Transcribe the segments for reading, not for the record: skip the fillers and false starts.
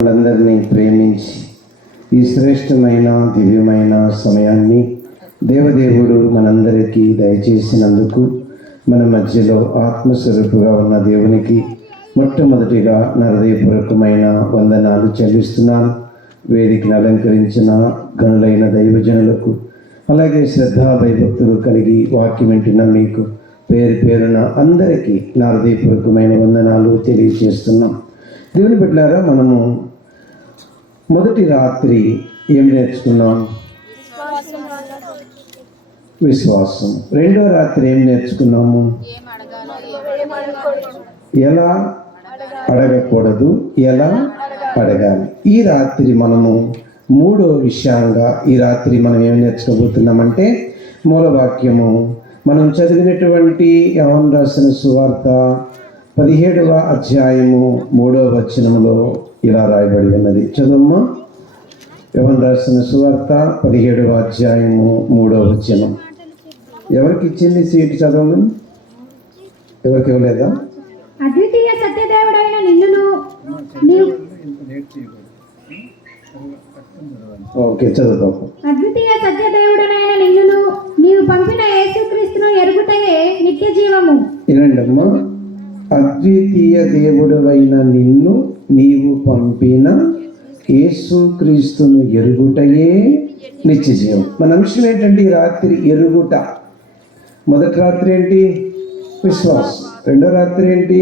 అందరినీ ప్రేమించి ఈ శ్రేష్టమైన దివ్యమైన సమయాన్ని దేవదేవుడు మనందరికీ దయచేసినందుకు మన మధ్యలో ఆత్మస్వరూపుగా ఉన్న దేవునికి మొట్టమొదటిగా నా హృదయపూర్వకమైన వందనాలు చెల్లిస్తున్నాను. వేదికను అలంకరించిన గణులైన దైవజనులకు, అలాగే శ్రద్ధా భయభక్తులు కలిగి వాక్యం వింటున్న మీకు పేరు పేరున అందరికీ నా హృదయపూర్వకమైన వందనాలు తెలియజేస్తున్నాం. దేవుని బిడ్డలారా, మనము మొదటి రాత్రి ఏం నేర్చుకున్నాం? విశ్వాసం. రెండో రాత్రి ఏం నేర్చుకున్నాము? ఎలా అడగకూడదు, ఎలా అడగాలి. ఈ రాత్రి మనము మూడో విషయంగా ఈ రాత్రి మనం ఏం నేర్చుకోబోతున్నామంటే, మూలవాక్యము మనం చదివినటువంటి యోహాను రాసిన సువార్త 17వ అధ్యాయము 3వ వచనంలో ఇలా రాయబడి ఉన్నది. చదువమ్మా. యోహాను రాసిన సువార్త 17వ అధ్యాయము 3వ వచనం. ఎవరికి ఇచ్చింది సీట్? చదవమని ఎవరికి ఇవ్వలేదా? అద్వితీయ సత్యదేవుడైన నిన్నును ఓకే, చదువు. అద్వితీయ సత్యదేవుడైన నిన్నును నీవు పంపిన యేసుక్రీస్తును ఎరుగుటయే నిత్య జీవము. వినండమ్మా. అద్వితీయ దేవుడవైన నిన్ను నీవు పంపిన యేసుక్రీస్తును ఎరుగుటయే నిత్య జీవం. మన అంశం ఏంటంటే ఈ రాత్రి ఎరుగుట. మొదటి రాత్రి ఏంటి? విశ్వాసం. రెండో రాత్రి ఏంటి?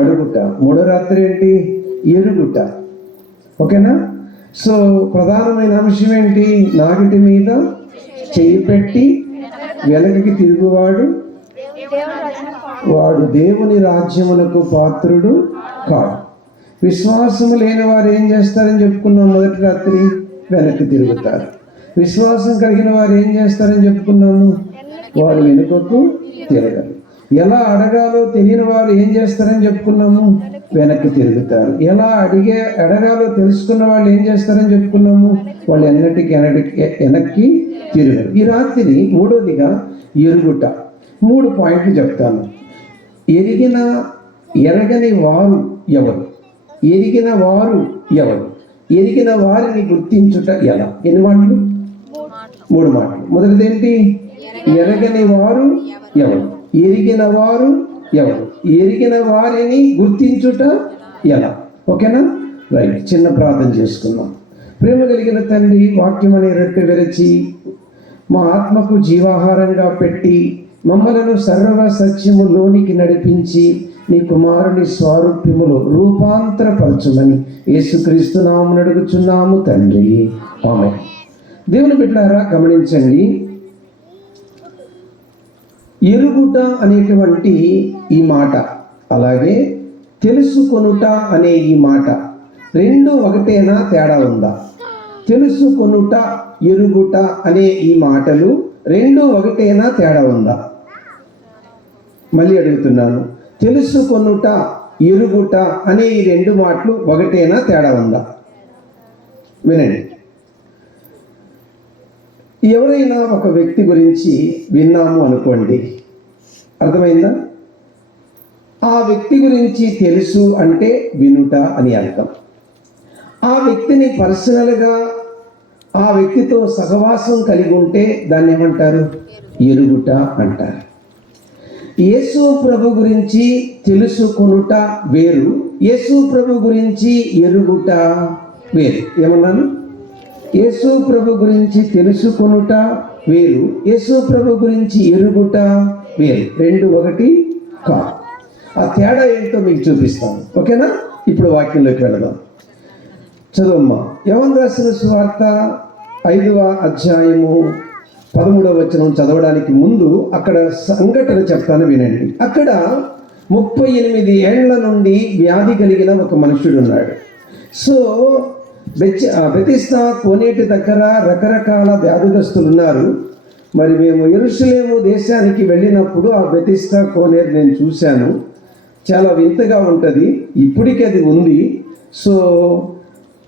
అడుగుట. మూడో రాత్రి ఏంటి? ఎరుగుట. ఓకేనా? సో ప్రధానమైన అంశం ఏంటి? నాగిటి మీద చెయ్యి పెట్టి వెనకకి తిరుగువాడు వాడు దేవుని రాజ్యమునకు పాత్రుడు కాడు. విశ్వాసము లేని వారు ఏం చేస్తారని చెప్పుకున్నాం? మొదటి రాత్రి వెనక్కి తిరుగుతారు. విశ్వాసం కలిగిన వారు ఏం చేస్తారని చెప్పుకున్నాము? వారు వెనుకకు తిరగరు. ఎలా అడగాలో తెలియని వారు ఏం చేస్తారని చెప్పుకున్నాము? వెనక్కి తిరుగుతారు. ఎలా అడగాలో తెలుసుకున్న వాళ్ళు ఏం చేస్తారని చెప్పుకున్నాము? వాళ్ళు వెనక్కి తిరగరు. ఈ రాత్రి మూడోదిగా ఎరుగుట. 3 పాయింట్లు చెప్తాను. ఎరగని వారు ఎవరు? ఎరిగిన వారు ఎవరు? ఎరిగిన వారిని గుర్తించుట ఎలా? ఎన్ని మాటలు? 3 మాటలు. మొదటిదేంటి? ఎరగని వారు ఎవరు? ఎరిగిన వారు ఎవరు? ఎరిగిన వారిని గుర్తించుట ఎలా? ఓకేనా? రైట్. చిన్న ప్రార్థన చేసుకుందాం. ప్రేమ కలిగిన తండ్రి, వాక్యం అనే రొట్టె విరచి మా ఆత్మకు జీవాహారంగా పెట్టి మమ్మలను సర్వ సత్యములోనికి నడిపించి నీ కుమారుని స్వారూప్యములో రూపాంతరపరచుమని యేసుక్రీస్తు నామమున అడుగుచున్నాము తండ్రి. ఆమేన్. దేవుని బిడ్డలారా, గమనించండి. ఎరుగుట అనేటువంటి ఈ మాట, అలాగే తెలుసుకొనుట అనే ఈ మాట రెండు ఒకటేనా? తేడా ఉందా? తెలుసుకొనుట, ఎరుగుట అనే ఈ మాటలు రెండు ఒకటేనా? తేడా ఉందా? మళ్ళీ అడుగుతున్నాను. తెలుసుకొనుట, ఎరుగుట అనే ఈ 2 మాటలు ఒకటేనా? తేడా ఉందా? వినండి. ఎవరైనా ఒక వ్యక్తి గురించి విన్నాము అనుకోండి, అర్థమైందా? ఆ వ్యక్తి గురించి తెలుసు అంటే వినుట అని అర్థం. ఆ వ్యక్తిని పర్సనల్గా ఆ వ్యక్తితో సహవాసం కలిగి ఉంటే దాన్ని ఏమంటారు? ఎరుగుట అంటారు. యేసు ప్రభు గురించి తెలుసుకొనుట వేరు, యేసు ప్రభు గురించి ఎరుగుట వేరు. ఏమన్నాను? యేసు ప్రభు గురించి తెలుసుకొనుట వేరు, యేసు ప్రభు గురించి ఎరుగుట వేరు. రెండు ఒకటి కాదు. ఆ తేడా ఏంటో మీకు చూపిస్తాను. ఓకేనా? ఇప్పుడు వాక్యంలోకి వెళదాం. చదువమ్మా. యోహాను రాసిన సువార్త 5వ అధ్యాయము 13వ వచనం చదవడానికి ముందు అక్కడ సంఘటన చెప్తాను, వినండి. అక్కడ 38 ఏళ్ల నుండి వ్యాధి కలిగిన ఒక మనుషుడు ఉన్నాడు. సో బెతిస్దా కోనేటి దగ్గర రకరకాల వ్యాధిగ్రస్తులు ఉన్నారు. మరి మేము యెరూషలేము దేశానికి వెళ్ళినప్పుడు ఆ బెతిస్దా కోనేరు నేను చూశాను. చాలా వింతగా ఉంటుంది. ఇప్పటికీ అది ఉంది. సో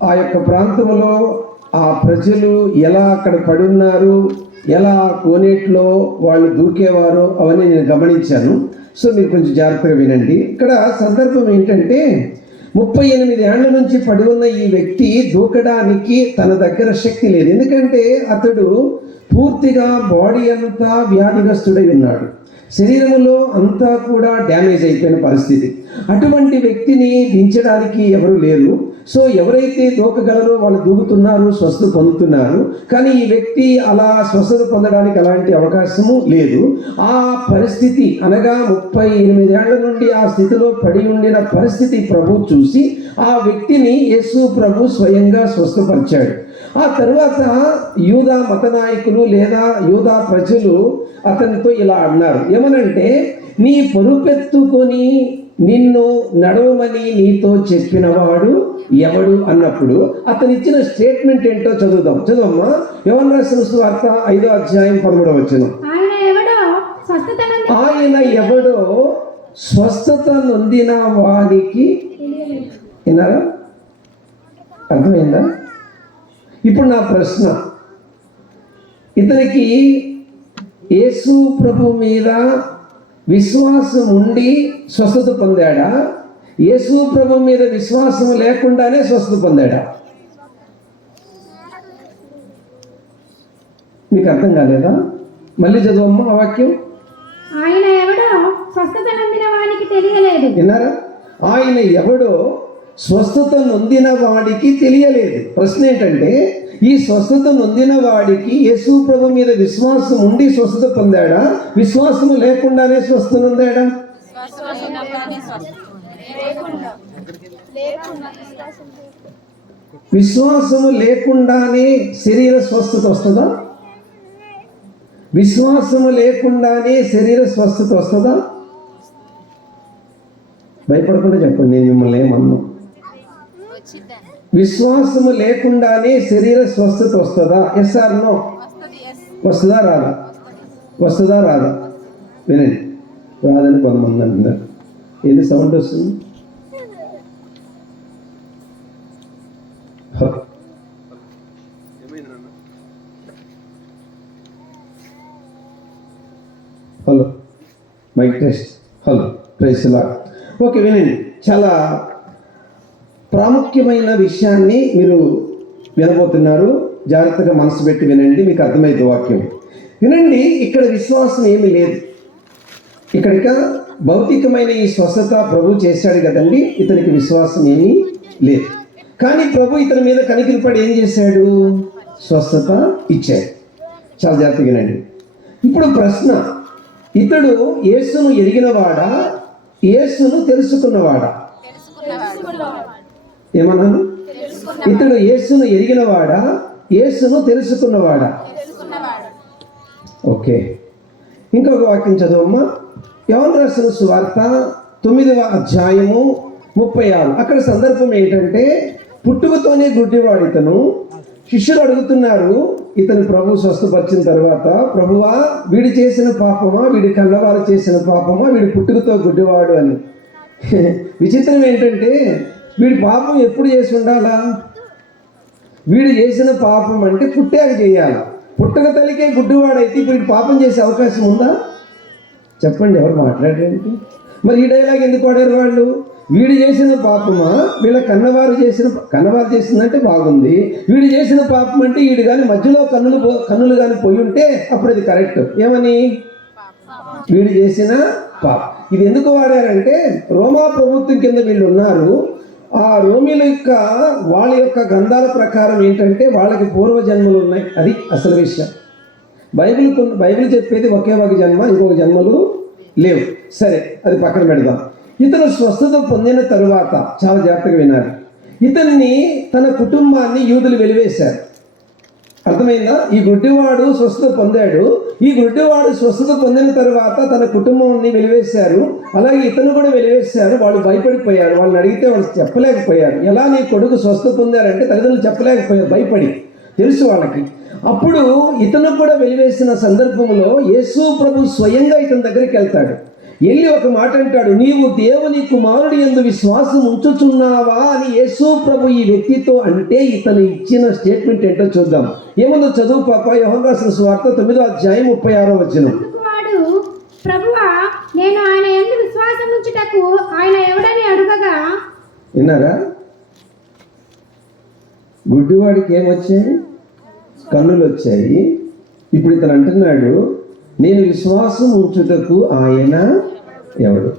ఆ యొక్క ప్రాంతంలో ఆ ప్రజలు ఎలా అక్కడ పడున్నారు, ఎలా కోనేట్లో వాళ్ళు దూకేవారో అవన్నీ నేను గమనించాను. సో మీరు కొంచెం జాగ్రత్తగా వినండి. ఇక్కడ సందర్భం ఏంటంటే, 38 ఏళ్ల నుంచి పడి ఉన్న ఈ వ్యక్తి దూకడానికి తన దగ్గర శక్తి లేదు. ఎందుకంటే అతడు పూర్తిగా బాడీ అంతా వ్యాధిగ్రస్తుడై ఉన్నాడు. శరీరంలో అంతా కూడా డ్యామేజ్ అయిపోయిన పరిస్థితి. అటువంటి వ్యక్తిని దించడానికి ఎవరు లేరు. సో ఎవరైతే దూకగలరో వాళ్ళు దూకుతున్నారు, స్వస్థత పొందుతున్నారు. కానీ ఈ వ్యక్తి అలా స్వస్థత పొందడానికి అలాంటి అవకాశము లేదు. ఆ పరిస్థితి అనగా 38 ఏళ్ల నుండి ఆ స్థితిలో పడి ఉండిన పరిస్థితి ప్రభు చూసి ఆ వ్యక్తిని యేసు ప్రభు స్వయంగా స్వస్థపరిచాడు. ఆ తరువాత యూదా మత నాయకులు లేదా యూదా ప్రజలు అతనితో ఇలా అన్నారు, ఏమనంటే నీ పొరుపెత్తుకొని నిన్ను నడవమని నీతో చెప్పినవాడు ఎవడు అన్నప్పుడు అతను ఇచ్చిన స్టేట్మెంట్ ఏంటో చదువుదాం. చదువమ్మా. యోహాను రాసిన సువార్త 5వ అధ్యాయం 13వ వచనం. ఆయన ఎవడో స్వస్థత నొందిన వానికి, విన్నారా? అర్థమైందా? ఇప్పుడు నా ప్రశ్న, ఇతనికి యేసు ప్రభు మీద విశ్వాసం ఉండి స్వస్థత పొందాడా? యేసు ప్రభు మీద విశ్వాసం లేకుండానే స్వస్థత పొందాడా? మీకు అర్థం కాలేదా? మళ్ళీ చదువమ్మా ఆ వాక్యం. ఆయన ఎవడో స్వస్థత నొందిన వానికి తెలియలేదు. విన్నారా? ఆయన ఎవడో స్వస్థత నొందిన వాడికి తెలియలేదు. ప్రశ్న ఏంటంటే ఈ స్వస్థత నొందిన వాడికి యేసు ప్రభు మీద విశ్వాసం ఉండి స్వస్థత పొందాడా? విశ్వాసం లేకుండానే స్వస్థత పొందాడా? విశ్వాసము లేకుండానే శరీర స్వస్థత వస్తుందా? విశ్వాసము లేకుండానే శరీర స్వస్థత వస్తుందా? భయపడకుండా చెప్పండి, నేను మిమ్మల్ని ఏమన్నా. విశ్వాసము లేకుండానే శరీర స్వస్థత వస్తుందా? Yes or no? వస్తుందా రాదా? వస్తుందా రాదా? వినండి, రాదని కొంతమంది అంటున్నారు. ఏది సౌండ్ వస్తుంది? Hello, mike test. Hello, praise Lord. Okay, వినండి. చాలా ప్రాముఖ్యమైన విషయాన్ని మీరు వినబోతున్నారు. జాగ్రత్తగా మనసు పెట్టి వినండి, మీకు అర్థమైతే వాక్యం. వినండి, ఇక్కడ విశ్వాసం ఏమీ లేదు. ఇక్కడిక భౌతికమైన ఈ స్వస్థత ప్రభు చేశాడు కదండి, ఇతనికి విశ్వాసం ఏమీ లేదు. కానీ ప్రభు ఇతని మీద కనికరపడి ఏం చేశాడు? స్వస్థత ఇచ్చాడు. చాలా జాగ్రత్తగా వినండి. ఇప్పుడు ప్రశ్న, ఇతడు యేసును ఎరిగినవాడా, యేసును తెలుసుకున్నవాడా? ఏమన్నాను? ఇతడు యేసును ఎరిగినవాడా, యేసును తెలుసుకున్నవాడా? ఓకే, ఇంకొక వాక్యం చదవమ్మా. యోహాను రాసిన సువార్త 9వ అధ్యాయము 36. అక్కడ సందర్భం ఏంటంటే పుట్టుకతోనే గుడ్డివాడు ఇతను. శిష్యులు అడుగుతున్నారు ఇతను ప్రభు స్వస్థపరిచిన తర్వాత, ప్రభువా వీడు చేసిన పాపమా, వీడి కన్నవారు చేసిన పాపమా, వీడి పుట్టుకతో గుడ్డివాడు అని. విచిత్రం ఏంటంటే వీడి పాపం ఎప్పుడు చేసి ఉండాలా? వీడు చేసిన పాపం అంటే పుట్టాక చేయాలి. పుట్టక తల్లికే గుడ్డివాడైతే ఇప్పుడు పాపం చేసే అవకాశం ఉందా? చెప్పండి, ఎవరు మాట్లాడేంటి? మరి ఈ డైలాగ్ ఎందుకు వాడారు వాళ్ళు? వీడు చేసిన పాపమా, వీళ్ళ కన్నవారు చేసిందంటే బాగుంది. వీడు చేసిన పాపం అంటే వీడు కానీ మధ్యలో కన్నులు కానీ పోయి ఉంటే అప్పుడు అది కరెక్ట్. ఏమని? వీడు చేసిన పాపం. ఇది ఎందుకు వాడారంటే రోమా ప్రభుత్వం కింద వీళ్ళు ఉన్నారు. ఆ రోమిల యొక్క వాళ్ళ యొక్క గ్రంథాల ప్రకారం ఏంటంటే వాళ్ళకి పూర్వజన్మలు ఉన్నాయి. అది అసలు విషయం. బైబిల్ చెప్పేది ఒకే ఒక జన్మ, ఇంకొక జన్మలు లేవు. సరే, అది పక్కన పెడదాం. ఇతను స్వస్థత పొందిన తరువాత చాలా జాగ్రత్తగా వినాలి. ఇతన్ని తన కుటుంబాన్ని యూదులు వెలివేశారు. అర్థమైందా? ఈ గుడ్డివాడు స్వస్థత పొందాడు. ఈ గుడ్డివాడు స్వస్థత పొందిన తర్వాత తన కుటుంబాన్ని వెలివేశారు. అలాగే ఇతను కూడా వెలివేశారు. వాళ్ళు భయపడిపోయారు. వాళ్ళని అడిగితే వాళ్ళు చెప్పలేకపోయారు. ఎలా నీ కొడుకు స్వస్థత పొందారంటే తల్లిదండ్రులు చెప్పలేకపోయారు, భయపడి. తెలుసు వాళ్ళకి. అప్పుడు ఇతను కూడా వెలివేసిన సందర్భంలో యేసు ప్రభు స్వయంగా ఇతని దగ్గరికి వెళ్తాడు. వెళ్ళి ఒక మాట అంటాడు, నీవు దేవుని కుమారుడి యందు విశ్వాసం ఉంచుచున్నావా అని యేసు ప్రభు ఈ వ్యక్తితో అంటే ఇతను ఇచ్చిన స్టేట్మెంట్ ఏంటో చూద్దాం. ఏముందో చదువు పాప. యోహాను రాసిన సువార్త 9వ అధ్యాయం 36వ వచనం. ప్రభువా, నేను ఆయన యందు విశ్వాసం ఉంచుటకు ఆయన ఎవడని అడుగగా విన్నారా? గుడ్డివాడికి ఏమొచ్చాయి? కన్నులు వచ్చాయి. ఇప్పుడు ఇతను అంటున్నాడు, నేను విశ్వాసం ఉంచుటకు ఆయన ఎవడు?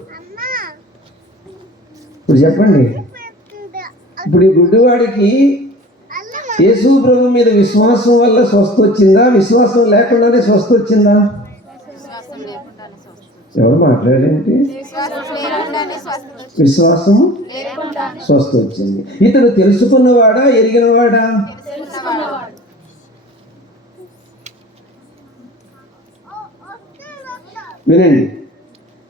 ఇప్పుడు చెప్పండి, ఇప్పుడు ఈ గుడ్డివాడికి యేసు ప్రభు మీద విశ్వాసం వల్ల స్వస్థ వచ్చిందా? విశ్వాసం లేకుండానే స్వస్థ వచ్చిందా? ఎవరు మాట్లాడేంటి? విశ్వాసం స్వస్థ వచ్చింది. ఇతడు తెలుసుకున్నవాడా, ఎరిగినవాడా? వినండి,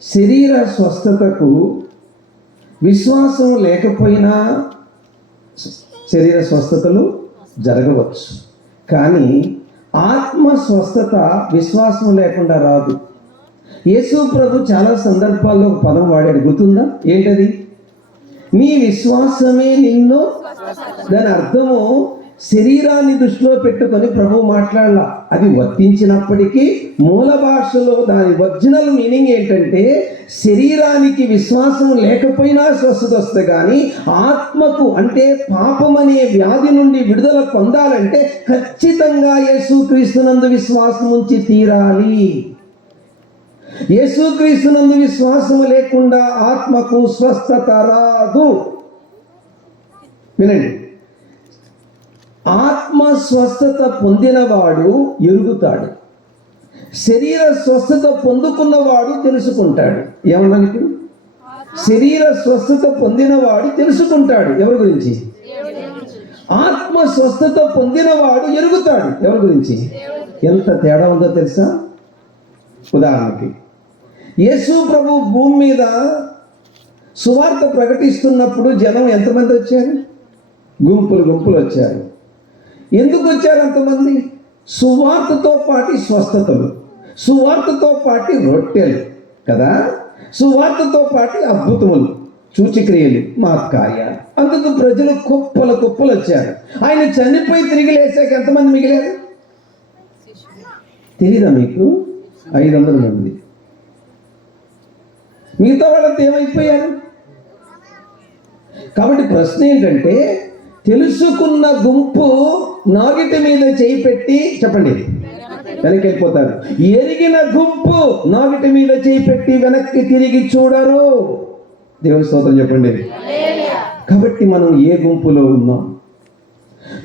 శరీర స్వస్థతకు విశ్వాసం లేకపోయినా శరీర స్వస్థతలు జరగవచ్చు, కానీ ఆత్మ స్వస్థత విశ్వాసం లేకుండా రాదు. యేసు ప్రభు చాలా సందర్భాల్లో ఒక పదం వాడాడు, గుర్తుందా? ఏంటది? నీ విశ్వాసమే నిన్ను. దాని అర్థము శరీరాన్ని దృష్టిలో పెట్టుకొని ప్రభు మాట్లాడాల. అది వర్తించినప్పటికీ మూల భాషలో దాని ఒరిజినల్ మీనింగ్ ఏంటంటే, శరీరానికి విశ్వాసం లేకపోయినా స్వస్థత వస్తుంది, కానీ ఆత్మకు అంటే పాపం అనే వ్యాధి నుండి విడుదల పొందాలంటే ఖచ్చితంగా యేసుక్రీస్తునందు విశ్వాసం ఉంచి తీరాలి. యేసుక్రీస్తునందు విశ్వాసం లేకుండా ఆత్మకు స్వస్థత రాదు. వినండి, ఆత్మ స్వస్థత పొందినవాడు ఎరుగుతాడు, శరీర స్వస్థత పొందుకున్నవాడు తెలుసుకుంటాడు. ఏమన్నానికి? శరీర స్వస్థత పొందినవాడు తెలుసుకుంటాడు. ఎవరి గురించి? ఆత్మ స్వస్థత పొందినవాడు ఎరుగుతాడు. ఎవరి గురించి? ఎంత తేడా ఉందో తెలుసా? ఉదాహరణకి, యేసు ప్రభు భూమి మీద సువార్త ప్రకటిస్తున్నప్పుడు జనం ఎంతమంది వచ్చారు? గుంపులు గుంపులు వచ్చారు. ఎందుకు వచ్చారు అంతమంది? సువార్తతో పాటు స్వస్థతలు, సువార్తతో పాటు రొట్టెలు కదా, సువార్తతో పాటు అద్భుతములు, సూచక్రియలు, మహత్కార్యాలు. అందుకు ప్రజలు కుప్పలు కుప్పలు వచ్చారు. ఆయన చనిపోయి తిరిగి లేచాక ఎంతమంది మిగిలారు తెలీదా మీకు? 500 మంది. మిగతా వాళ్ళంతా ఏమైపోయారు? కాబట్టి ప్రశ్న ఏంటంటే, తెలుసుకున్న గుంపు నాగిటి మీద చేయి పెట్టి, చెప్పండి, వెనక్కి వెళ్ళిపోతారు. ఎరిగిన గుంపు నాగిటి మీద చేయి పెట్టి వెనక్కి తిరిగి చూడరు. దేవుని స్తోత్రం చెప్పండి. కాబట్టి మనం ఏ గుంపులో ఉన్నాం?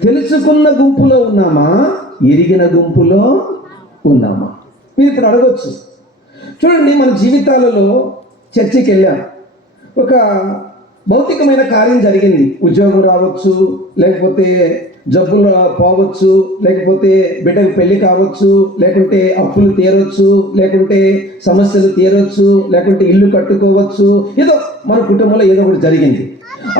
తెలుసుకున్న గుంపులో ఉన్నామా, ఎరిగిన గుంపులో ఉన్నామా? మీరు ఇప్పుడు అడగొచ్చు. చూడండి, మన జీవితాలలో చర్చికి వెళ్ళాం, ఒక భౌతికమైన కార్యం జరిగింది. ఉద్యోగం రావచ్చు, లేకపోతే జబ్బులు పోవచ్చు, లేకపోతే బిడ్డకు పెళ్లి కావచ్చు, లేకుంటే అప్పులు తీరవచ్చు, లేకుంటే సమస్యలు తీరవచ్చు, లేకుంటే ఇల్లు కట్టుకోవచ్చు. ఏదో మన కుటుంబంలో ఏదో ఒకటి జరిగింది.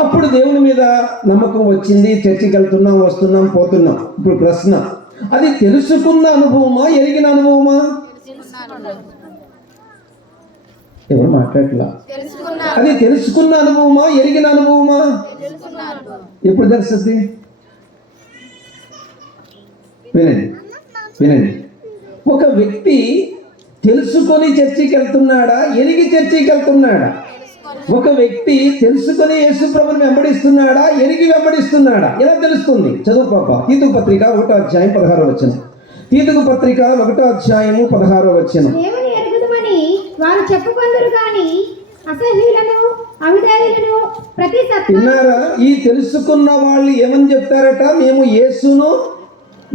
అప్పుడు దేవుని మీద నమ్మకం వచ్చింది, చర్చికి వెళ్తున్నాం, వస్తున్నాం, పోతున్నాం. ఇప్పుడు ప్రశ్న, అది తెలుసుకున్న అనుభవమా, ఎరిగిన అనుభవమా? ఎవరు మాట్లాడట్లా? అది తెలుసుకున్న అనుభవమా, ఎరిగిన అనుభవమా? ఎప్పుడు తెలుస్తుంది? వినండి వినండి, ఒక వ్యక్తి తెలుసుకొని చర్చికి వెళ్తున్నాడా, ఎరిగి చర్చికి వెళ్తున్నాడా? ఒక వ్యక్తి తెలుసుకొని యేసు ప్రభువుని వెంబడిస్తున్నాడా, ఎరిగి వెంబడిస్తున్నాడా? ఎలా తెలుస్తుంది? చదువు పాప. తీతుకు పత్రిక 1వ అధ్యాయం 16వ వచనం. తీతుకు పత్రిక 1వ అధ్యాయము 16వ వచనం. దేవుని ఎరుగుదుమని వారు చెప్పుకొందురు గాని అసహ్యులను, అవిధేయులను ప్రతి విన్నారా? ఈ తెలుసుకున్న వాళ్ళు ఏమని చెప్తారట? మేము యేసును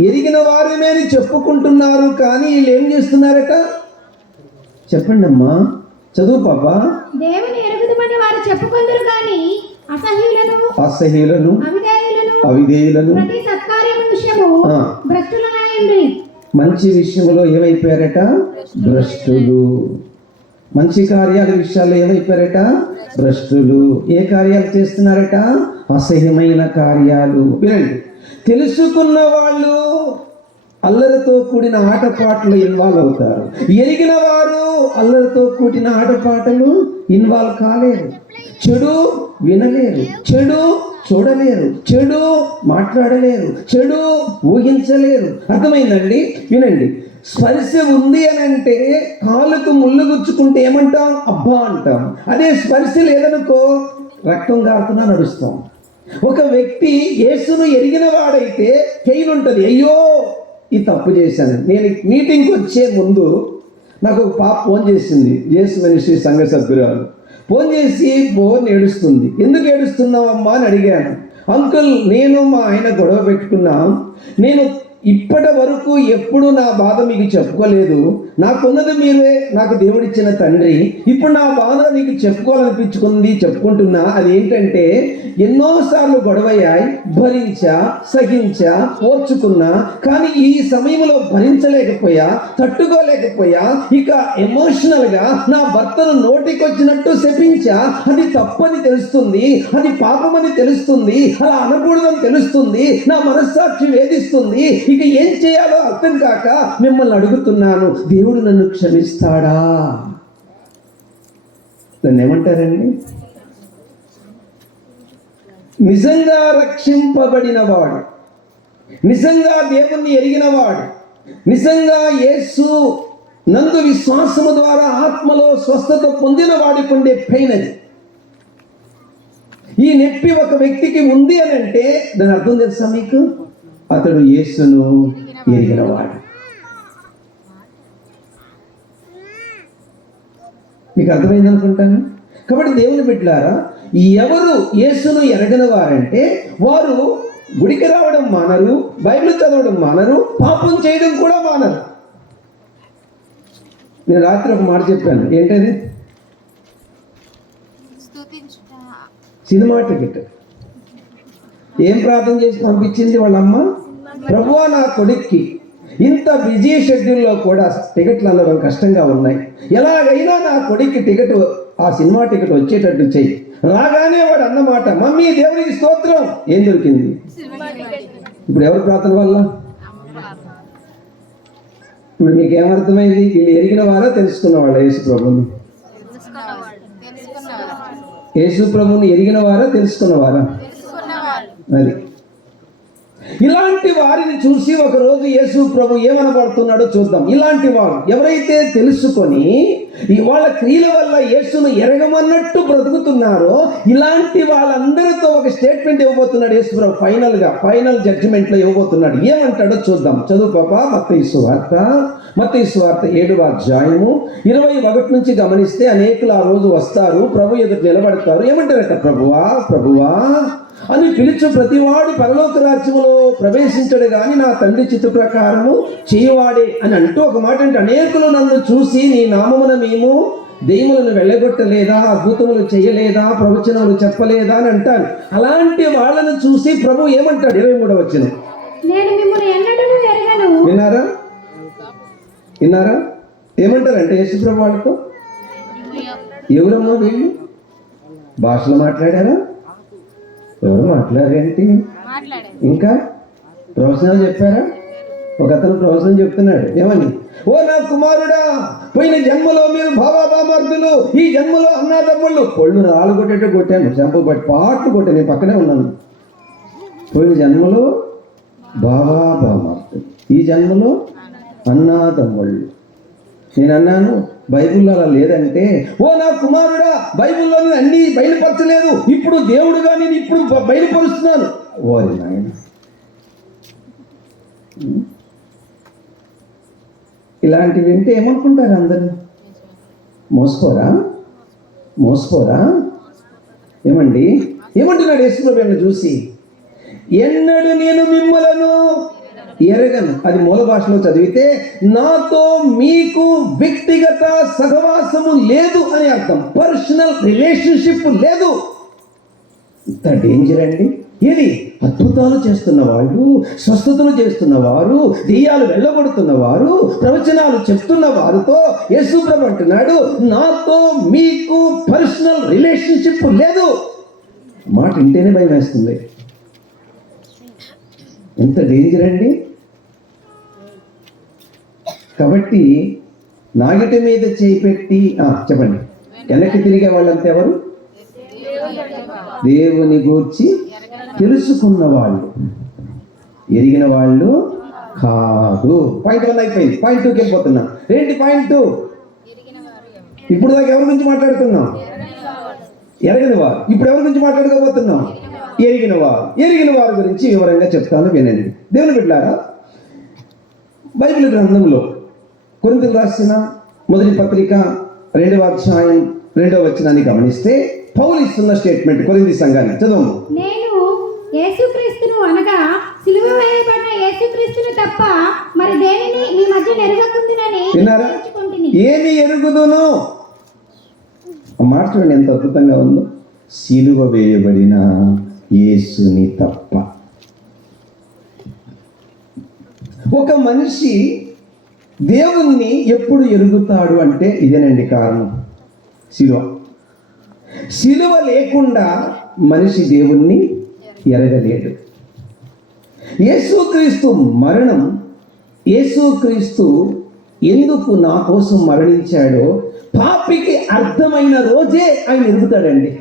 ఎరిగిన వారమే అని చెప్పుకుంటున్నారు, కానీ వీళ్ళు ఏం చేస్తున్నారట? చెప్పండి అమ్మా, చదువు పాప. దేవుని ఎరుగుదుమని వారు చెప్పుకొందురు గాని అసహ్యులను, అవిధేయులను ప్రతి సత్కార్యము విషయము భ్రష్టులైండి. మంచి విషయంలో ఏమైపోయారట? భ్రష్టులు. మంచి కార్యాల విషయాల్లో ఏమైపోయారట? భ్రష్టులు. ఏ కార్యాలు చేస్తున్నారట? అసహ్యమైన కార్యాలు. వినండి, తెలుసుకున్న వాళ్ళు అల్లరితో కూడిన ఆటపాటలు ఇన్వాల్వ్ అవుతారు. ఎరిగిన వారు అల్లరితో కూడిన ఆటపాటలు ఇన్వాల్వ్ కాలేరు. చెడు వినలేరు, చెడు చూడలేరు, చెడు మాట్లాడలేరు, చెడు ఊహించలేరు. అర్థమైందండి? వినండి, స్పర్శ ఉంది అని అంటే కాలుకు ముళ్ళు గుచ్చుకుంటే ఏమంటాం? అబ్బా అంటాం. అదే స్పర్శ లేదనుకో రక్తం కారుతున్నా నడుస్తాం. ఒక వ్యక్తి యేసును ఎరిగిన వాడైతే ఫెయిల్ ఉంటుంది. అయ్యో ఈ తప్పు చేశాను. నేను మీటింగ్కి వచ్చే ముందు నాకు ఒక పాప ఫోన్ చేసింది, జేసు మినిస్ట్రీ సంఘ సభ్యురాలు. ఫోన్ చేసి బోర్ని ఏడుస్తుంది. ఎందుకు ఏడుస్తున్నావమ్మా అని అడిగాను. అంకుల్, నేను మా ఆయన గొడవ పెట్టుకున్నాం. నేను ఇప్పటి వరకు ఎప్పుడు నా బాధ మీకు చెప్పుకోలేదు. నాకున్నది మీరే, నాకు దేవుడిచ్చిన తండ్రి. ఇప్పుడు నా బాధ నీకు చెప్పుకోవాలనిపించుకుంది, చెప్పుకుంటున్నా. అది ఏంటంటే ఎన్నోసార్లు గొడవయ్యాయి, భరించా, సహించా, ఓర్చుకున్నా. కానీ ఈ సమయంలో భరించలేకపోయా, తట్టుకోలేకపోయా. ఇక ఎమోషనల్గా నా భర్తను నోటికొచ్చినట్టు శపించా. అది తప్పని తెలుస్తుంది, అది పాపమని తెలుస్తుంది, అలా అనకూడదని తెలుస్తుంది. నా మనస్సాక్షి వేధిస్తుంది. ఇక ఏం చేయాలో అర్థం కాక మిమ్మల్ని అడుగుతున్నాను, దేవుడు నన్ను క్షమిస్తాడా? దాన్ని ఏమంటారండి? నిజంగా రక్షింపబడిన వాడు, నిజంగా దేవుణ్ణి ఎరిగిన వాడు, నిజంగా యేసు నందు విశ్వాసము ద్వారా ఆత్మలో స్వస్థత పొందిన వాడికి ఉండే పెయిన్ అది. ఈ నొప్పి ఒక వ్యక్తికి ఉంది అని అంటే దాని అర్థం తెలుసా మీకు? అతడు యేసును ఎరిగినవాడు. మీకు అర్థమైంది అనుకుంటాను. కాబట్టి దేవుని బిడ్డలారా, ఎవరు యేసును ఎరగని వారంటే వారు గుడికి రావడం మానరు, బైబిల్ చదవడం మానరు, పాపం చేయడం కూడా మానరు. నేను రాత్రి ఒక మాట చెప్పాను. ఏంటది? సినిమా టికెట్ ఏం ప్రార్థన చేసి పంపించింది వాళ్ళమ్మ? ప్రభువా, నా కొడుక్కి ఇంత బిజీ షెడ్యూల్లో కూడా టికెట్లు అందడం కష్టంగా ఉన్నాయి. ఎలాగైనా నా కొడుక్కి టికెట్, ఆ సినిమా టికెట్ వచ్చేటట్టు చెయ్యి. రాగానే వాడు అన్నమాట, మమ్మీ దేవునికి స్తోత్రం. ఏం దొరికింది? ఇప్పుడు ఎవరి ప్రార్థన వల్ల? ఇప్పుడు మీకు ఏమర్థమైంది? వీళ్ళు ఎరిగిన వారా, తెలుసుకున్న వాళ్ళ? యేసు ప్రభుని, యేసు ప్రభుని ఎరిగిన వారా, తెలుసుకున్నవారా? అది. ఇలాంటి వారిని చూసి ఒకరోజు యేసు ప్రభు ఏమనబడుతున్నాడో చూద్దాం. ఇలాంటి వారు ఎవరైతే తెలుసుకొని వాళ్ళ క్రియల వల్ల యేసును ఎరగమన్నట్టు బ్రతుకుతున్నారో, ఇలాంటి వాళ్ళందరితో ఒక స్టేట్మెంట్ ఇవ్వబోతున్నాడు యేసు ప్రభు. ఫైనల్ జడ్జిమెంట్లో ఇవ్వబోతున్నాడు. ఏమంటాడో చూద్దాం. చదువు పాపా. మత్తయి సువార్త 7వ అధ్యాయము 21 నుంచి గమనిస్తే అనేకులు ఆ రోజు వస్తారు, ప్రభు ఎదుట నిలబడతారు. ఏమంటారట? ప్రభువా అని పిలుచు ప్రతివాడు పరలోక రాజ్యములో ప్రవేశించడు గాని నా తండ్రి చిత్త ప్రకారము చేయవాడే అని అంటూ ఒక మాట అంటే, అనేకులు నన్ను చూసి నీ నామమున మేము దెయ్యములను వెళ్ళగొట్టలేదా, అద్భుతములు చేయలేదా, ప్రవచనములు చెప్పలేదా అని అంటారు. అలాంటి వాళ్ళను చూసి ప్రభు ఏమంటాడు? 23వ వచనం, నేను మిమ్మల్ని ఎన్నడూ ఎరగను. విన్నారా? ఏమంటారంటే యేసు ప్రభు వాళ్ళతో, ఎవరమ్మా వీళ్ళు? భాషలో మాట్లాడారా? ఎవరు మాట్లాడారేంటి? ఇంకా ప్రవచనాలు చెప్పారా? ఒక అతను ప్రవచనం చెప్తున్నాడు. ఏమని? ఓ నా కుమారుడా, పోయిన జన్మలో మీరు బామర్దులు, ఈ జన్మలో అన్నాదమ్ముళ్ళు. పొళ్ళు రాళ్ళు కొట్టేట్టు కొట్టాను, చెంప బట్టి పాటలు కొట్టాను, నేను పక్కనే ఉన్నాను. పోయిన జన్మలో బామర్దులు, ఈ జన్మలో అన్నాదమ్ముళ్ళు. నేను అన్నాను, బైబిల్లో అలా లేదంటే, ఓ నా కుమారుడా, బైబిల్లో నేను అన్నీ బయలుపరచలేదు, ఇప్పుడు దేవుడుగా నేను ఇప్పుడు బయలుపరుస్తున్నాను. ఓరి నాయన, ఇలాంటివి వింటే ఏమనుకుంటారు అందరూ? మోసపోరా? ఏమండి? ఏమంటున్నాడు యేసు ప్రభువును చూసి? ఎన్నడూ నేను మిమ్మలను ఎరగను. అది మూల భాషలో చదివితే నాతో మీకు వ్యక్తిగత సహవాసము లేదు అని అర్థం. పర్సనల్ రిలేషన్షిప్ లేదు. ఇంత డేంజర్ అండి. ఇది అద్భుతాలు చేస్తున్న వాళ్ళు, స్వస్థతలు చేస్తున్న వారు, దెయ్యాలు వెళ్ళగొడుతున్న వారు, ప్రవచనాలు చెప్తున్న వారితో యేసు ప్రభు అంటున్నాడు, నాతో మీకు పర్సనల్ రిలేషన్షిప్ లేదు. మాట వింటేనే భయం వేస్తుంది. ఎంత డేంజర్ అండి. కాబట్టి నాగటి మీద చేయి పెట్టి చెప్పండి, వెనక్కి తిరిగే వాళ్ళంతా ఎవరు? దేవుని గూర్చి తెలుసుకున్న వాళ్ళు, ఎరిగిన వాళ్ళు కాదు. పాయింట్ 1 అయిపోయింది. పాయింట్ 2కి వెళ్ళిపోతున్నా. ఏంటి పాయింట్ 2? ఇప్పుడు దాకా ఎవరి గురించి మాట్లాడుతున్నాం? ఎరగని వారు. ఇప్పుడు ఎవరి గురించి మాట్లాడుకోబోతున్నాం? ఎరిగిన వారు. ఎరిగిన వారి గురించి వివరంగా చెప్తాను, వినండి. దేవుని బిడ్డలారా, బైబిల్ గ్రంథంలో కొరింథీయులకు రాసిన మొదటి పత్రిక 2వ అధ్యాయం 2వ వచనాన్ని గమనిస్తే పౌలు ఇస్తున్న స్టేట్మెంట్ కొరింథీ సంఘానికి చదవము. నేను యేసుక్రీస్తును అనగా సిలువ వేయబడిన యేసుక్రీస్తును తప్ప మరి దేనిని మీ మధ్య నెరగకుందునని విన్నారా? నిశ్చయించుకొంటిని. ఏమి ఎరుగుదును? ఆ మాట చూడండి ఎంత అద్భుతంగా ఉందో. సిలువ వేయబడిన యేసుని తప్ప. ఒక మనిషి దేవుణ్ణి ఎప్పుడు ఎరుగుతాడు అంటే ఇదేనండి కారణం, సిలువ. సిలువ లేకుండా మనిషి దేవుణ్ణి ఎరగలేడు. యేసుక్రీస్తు మరణం, యేసుక్రీస్తు ఎందుకు నా కోసం మరణించాడో పాపికి అర్థమైన రోజే ఆయన ఎరుగుతాడండి.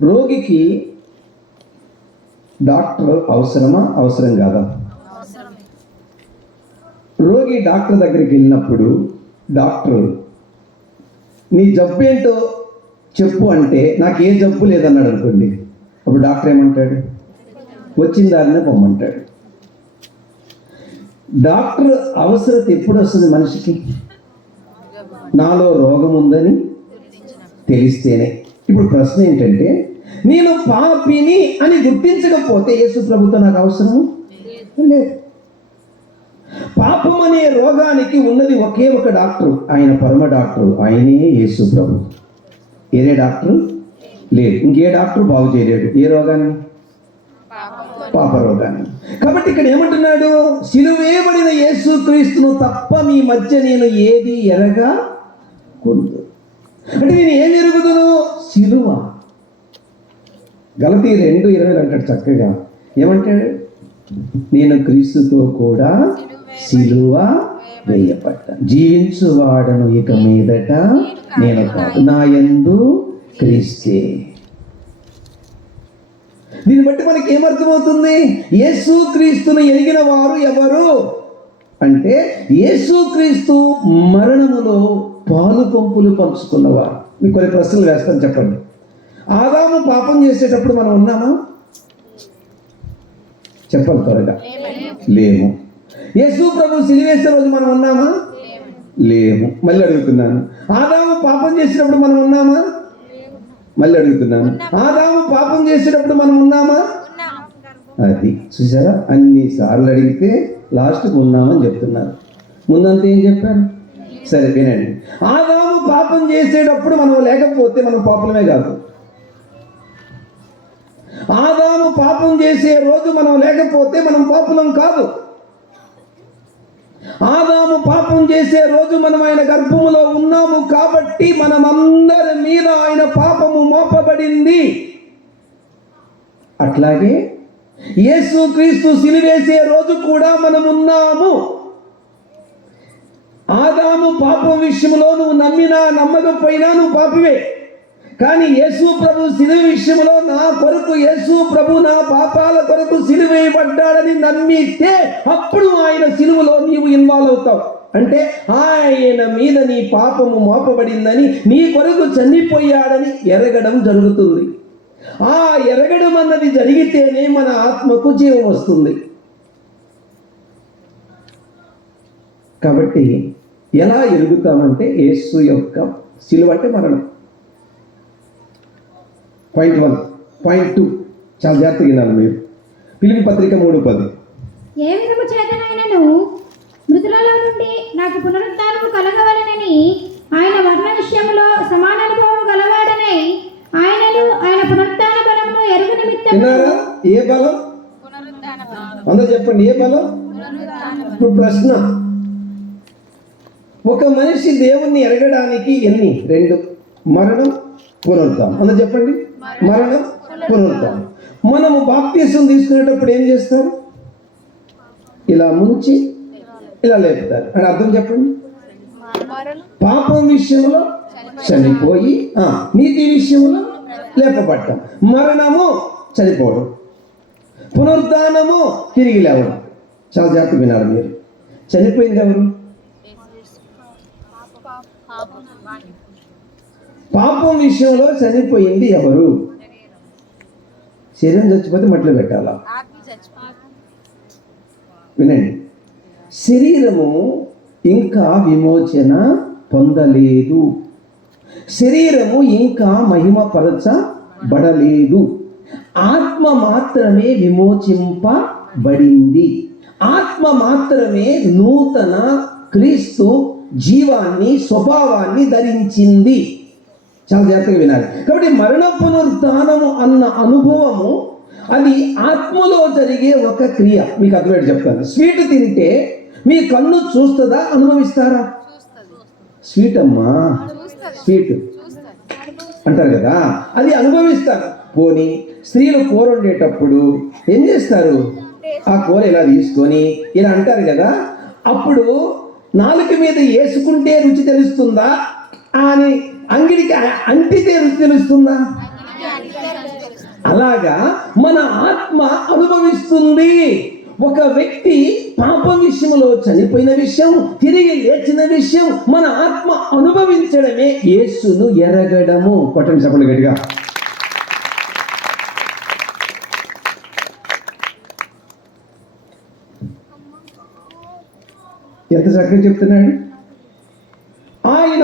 రోగికి డాక్టర్ అవసరమా, అవసరం కాదా? రోగి డాక్టర్ దగ్గరికి వెళ్ళినప్పుడు డాక్టర్ నీ జబ్బు ఏంటో చెప్పు అంటే నాకు ఏ జబ్బు లేదన్నాడు అనుకోండి, అప్పుడు డాక్టర్ ఏమంటాడు? వచ్చిన దారినే పొమ్మంటాడు. డాక్టర్ అవసరత ఎప్పుడు వస్తుంది మనిషికి? నాలో రోగం ఉందని తెలిస్తేనే. ఇప్పుడు ప్రశ్న ఏంటంటే, నేను పాపిని అని గుర్తించకపోతే యేసు ప్రభుతో నాకు అవసరం లేదు. పాపం అనే రోగానికి ఉన్నది ఒకే ఒక డాక్టర్, ఆయన పరమ డాక్టర్, ఆయనే యేసు ప్రభు. ఏరే డాక్టర్ లేదు, ఇంకే డాక్టర్ బాగు చేయలేడు ఏ రోగాన్ని? పాప రోగాన్ని. కాబట్టి ఇక్కడ ఏమంటున్నాడు? సిలువేయబడిన యేసుక్రీస్తును తప్ప మీ మధ్య నేను ఏది ఎరగా కూడదు. అంటే నేను ఏం ఎరుగుదును? సిలువ. గలతీ 2:20 అంటాడు చక్కగా. ఏమంటాడు? నేను క్రీస్తుతో కూడా సిలువ వేయబడ్డా, జీవించువాడను ఇక మీదట నేను కాదు, నా యందు క్రీస్తే. దీన్ని బట్టి మనకి ఏమర్థమవుతుంది? యేసుక్రీస్తును ఎరిగిన వారు ఎవరు అంటే యేసుక్రీస్తు మరణములో పాలు పంపులు పంచుకున్నవారు. మీకు కొన్ని ప్రశ్నలు వేస్తాను, చెప్పండి. ఆదాము పాపం చేసేటప్పుడు మనం ఉన్నామా? చెప్పాలి త్వరగా. లేము. యేసు ప్రభు సిలువేసే రోజు మనం ఉన్నామా? లేము. మళ్ళీ అడుగుతున్నాను, ఆదాము పాపం చేసేటప్పుడు మనం ఉన్నామా? మళ్ళీ అడుగుతున్నాను, ఆదాము పాపం చేసేటప్పుడు మనం ఉన్నామా? అది చూసారా, అన్ని సార్లు అడిగితే లాస్ట్కి ఉన్నామని చెప్తున్నారు. ముందంతా ఏం చెప్పారు? సరే వినండి. ఆదాము పాపం చేసేటప్పుడు మనం లేకపోతే మనం పాపలమే కాదు. ఆదాము పాపం చేసే రోజు మనం లేకపోతే మనం పాపులం కాదు. ఆదాము పాపం చేసే రోజు మనం ఆయన గర్భములో ఉన్నాము కాబట్టి మనమందరి మీద ఆయన పాపము మోపబడింది. అట్లాగే యేసుక్రీస్తు సిలువేసే రోజు కూడా మనం ఉన్నాము. ఆదాము పాపం విషయంలో నువ్వు నమ్మినా నమ్మకపోయినా నువ్వు పాపివే. కానీ యేసు ప్రభు సిలువ విషయంలో నా కొరకు యేసు ప్రభు నా పాపాల కొరకు సిలువేయబడ్డాడని నమ్మితే అప్పుడు ఆయన సిలువలో నీవు ఇన్వాల్వ్ అవుతావు. అంటే ఆయన మీద నీ పాపము మోపబడిందని, నీ కొరకు చనిపోయాడని ఎరగడం జరుగుతుంది. ఆ ఎరగడం అన్నది జరిగితేనే మన ఆత్మకు జీవం వస్తుంది. కాబట్టి ఎలా ఎరుగుతామంటే యేసు యొక్క సిలువ అంటే మరణం. పాయింట్ 1. పాయింట్ 2 చాలా జాగ్రత్తగా వినాలి మీరు. ఫిలిప్పీ పత్రిక 3:10. ఏ విధము చేతనైనను మృతులలో నుండి నాకు పునరుత్థానము కలగవలెనని ఆయన వర్ణ విషయంలో సమాన అనుభవము గలవాడనై ఆయనను ఆయన పునరుత్థాన బలమును ఎరుగు నిమిత్తము. విన్నారా? ఏ బలం? అందరూ చెప్పండి, ఏ బలం? ఇప్పుడు ప్రశ్న, ఒక మనిషి దేవుణ్ణి ఎరగడానికి ఎన్ని? 2: మరణం, పునరుత్థానం. అందరూ చెప్పండి, మరణం, పునరుత్థానం. మనము బాప్తిసం తీసుకునేటప్పుడు ఏం చేస్తారు? ఇలా ముంచి ఇలా లేపుతారు. అని అర్థం చెప్పండి. పాపం విషయంలో చనిపోయి నీతి విషయంలో లేపబడ్డం. మరణము చనిపోవడం, పునరుద్ధానము తిరిగి లేవడం. చాలా జాగ్రత్త వినాలి మీరు. చనిపోయింది ఎవరు? పాపం విషయంలో చనిపోయింది ఎవరు? శరీరం చచ్చిపోతే మట్టిలో పెట్టాలా? వినండి, శరీరము ఇంకా విమోచన పొందలేదు, శరీరము ఇంకా మహిమపరచబడలేదు, ఆత్మ మాత్రమే విమోచింపబడింది. ఆత్మ మాత్రమే నూతన క్రీస్తు జీవాన్ని, స్వభావాన్ని ధరించింది. చాలా జాగ్రత్తగా వినాలి. కాబట్టి మరణ పునరుద్ధానము అన్న అనుభవము అది ఆత్మలో జరిగే ఒక క్రియ. మీకు అర్థమేంటి చెప్తాను. స్వీట్ తింటే మీ కన్ను చూస్తుందా, అనుభవిస్తారా? స్వీట్ అమ్మా, స్వీట్ అంటారు కదా, అది అనుభవిస్తారు. పోనీ స్త్రీలు కూర వండేటప్పుడు ఏం చేస్తారు? ఆ కూర ఇలా తీసుకొని ఇలా అంటారు కదా, అప్పుడు నాలుక మీద వేసుకుంటే రుచి తెలుస్తుందా, అని అంగిడికి అంటితే రుచి తెలుస్తుందా? అలాగా మన ఆత్మ అనుభవిస్తుంది. ఒక వ్యక్తి పాపం విషయంలో చనిపోయిన విషయం, తిరిగి లేచిన విషయం మన ఆత్మ అనుభవించడమే యేసును ఎరగడము. కొట్టండి చెప్పండి గట్టిగా. ఎంత చక్కగా చెప్తున్నాడు. ఆయన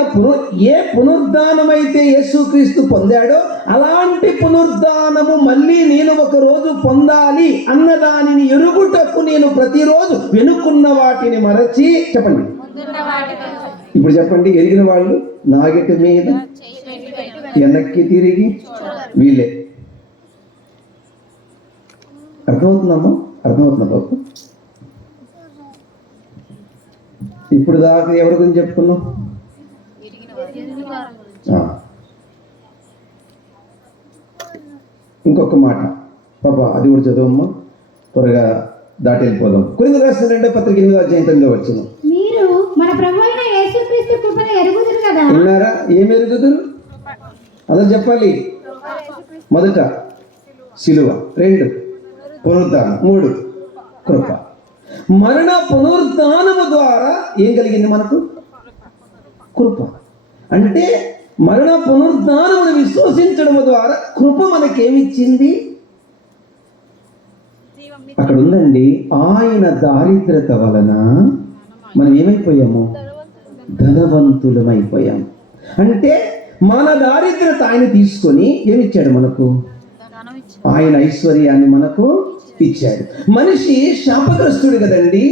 ఏ పునరుద్ధానమైతే యేసుక్రీస్తు పొందాడో అలాంటి పునరుద్ధానము మళ్ళీ నేను ఒక రోజు పొందాలి అన్నదానిని ఎరుగుటకు నేను ప్రతిరోజు వెనుకున్న వాటిని మరచి, చెప్పండి ఇప్పుడు చెప్పండి, ఎరిగిన వాళ్ళు నాగటి మీద వెనక్కి తిరిగి వీలే. అర్థమవుతుందమ్మా? అర్థమవుతుందా బాబు? ఇప్పుడు దాకా ఎవరి గురించి చెప్పుకున్నాం? ఇంకొక మాట పాప, అది కూడా చదవమ్మా, త్వరగా దాటి వెళ్ళిపోదాం. కొరింథీయులకు రాసిన 2వ పత్రిక 8వ అధ్యాయం 9వ వచనం. మీరు మన ప్రభువైన యేసుక్రీస్తు కృపను ఎరుగుదురు కదా. విన్నారా? ఏం ఎరుగుదురు? అందరూ చెప్పాలి. మొదట సిలువ, 2 పునరుద్ధానం, 3 కృప. మరణ పునరుద్ధానము ద్వారా ఏం కలిగింది మనకు? కృప. అంటే మరణ పునరుద్ధానమును విశ్వసించడం ద్వారా కృప మనకేమిచ్చింది? అక్కడ ఉందండి, ఆయన దారిద్రత వలన మనం ఏమైపోయాము? ధనవంతులమైపోయాం. అంటే మన దారిద్రత ఆయన తీసుకొని ఏమిచ్చాడు మనకు? ఆయన ఐశ్వర్యాన్ని మనకు ఇచ్చాడు. మనిషి శాపగ్రస్తుడు కదండి.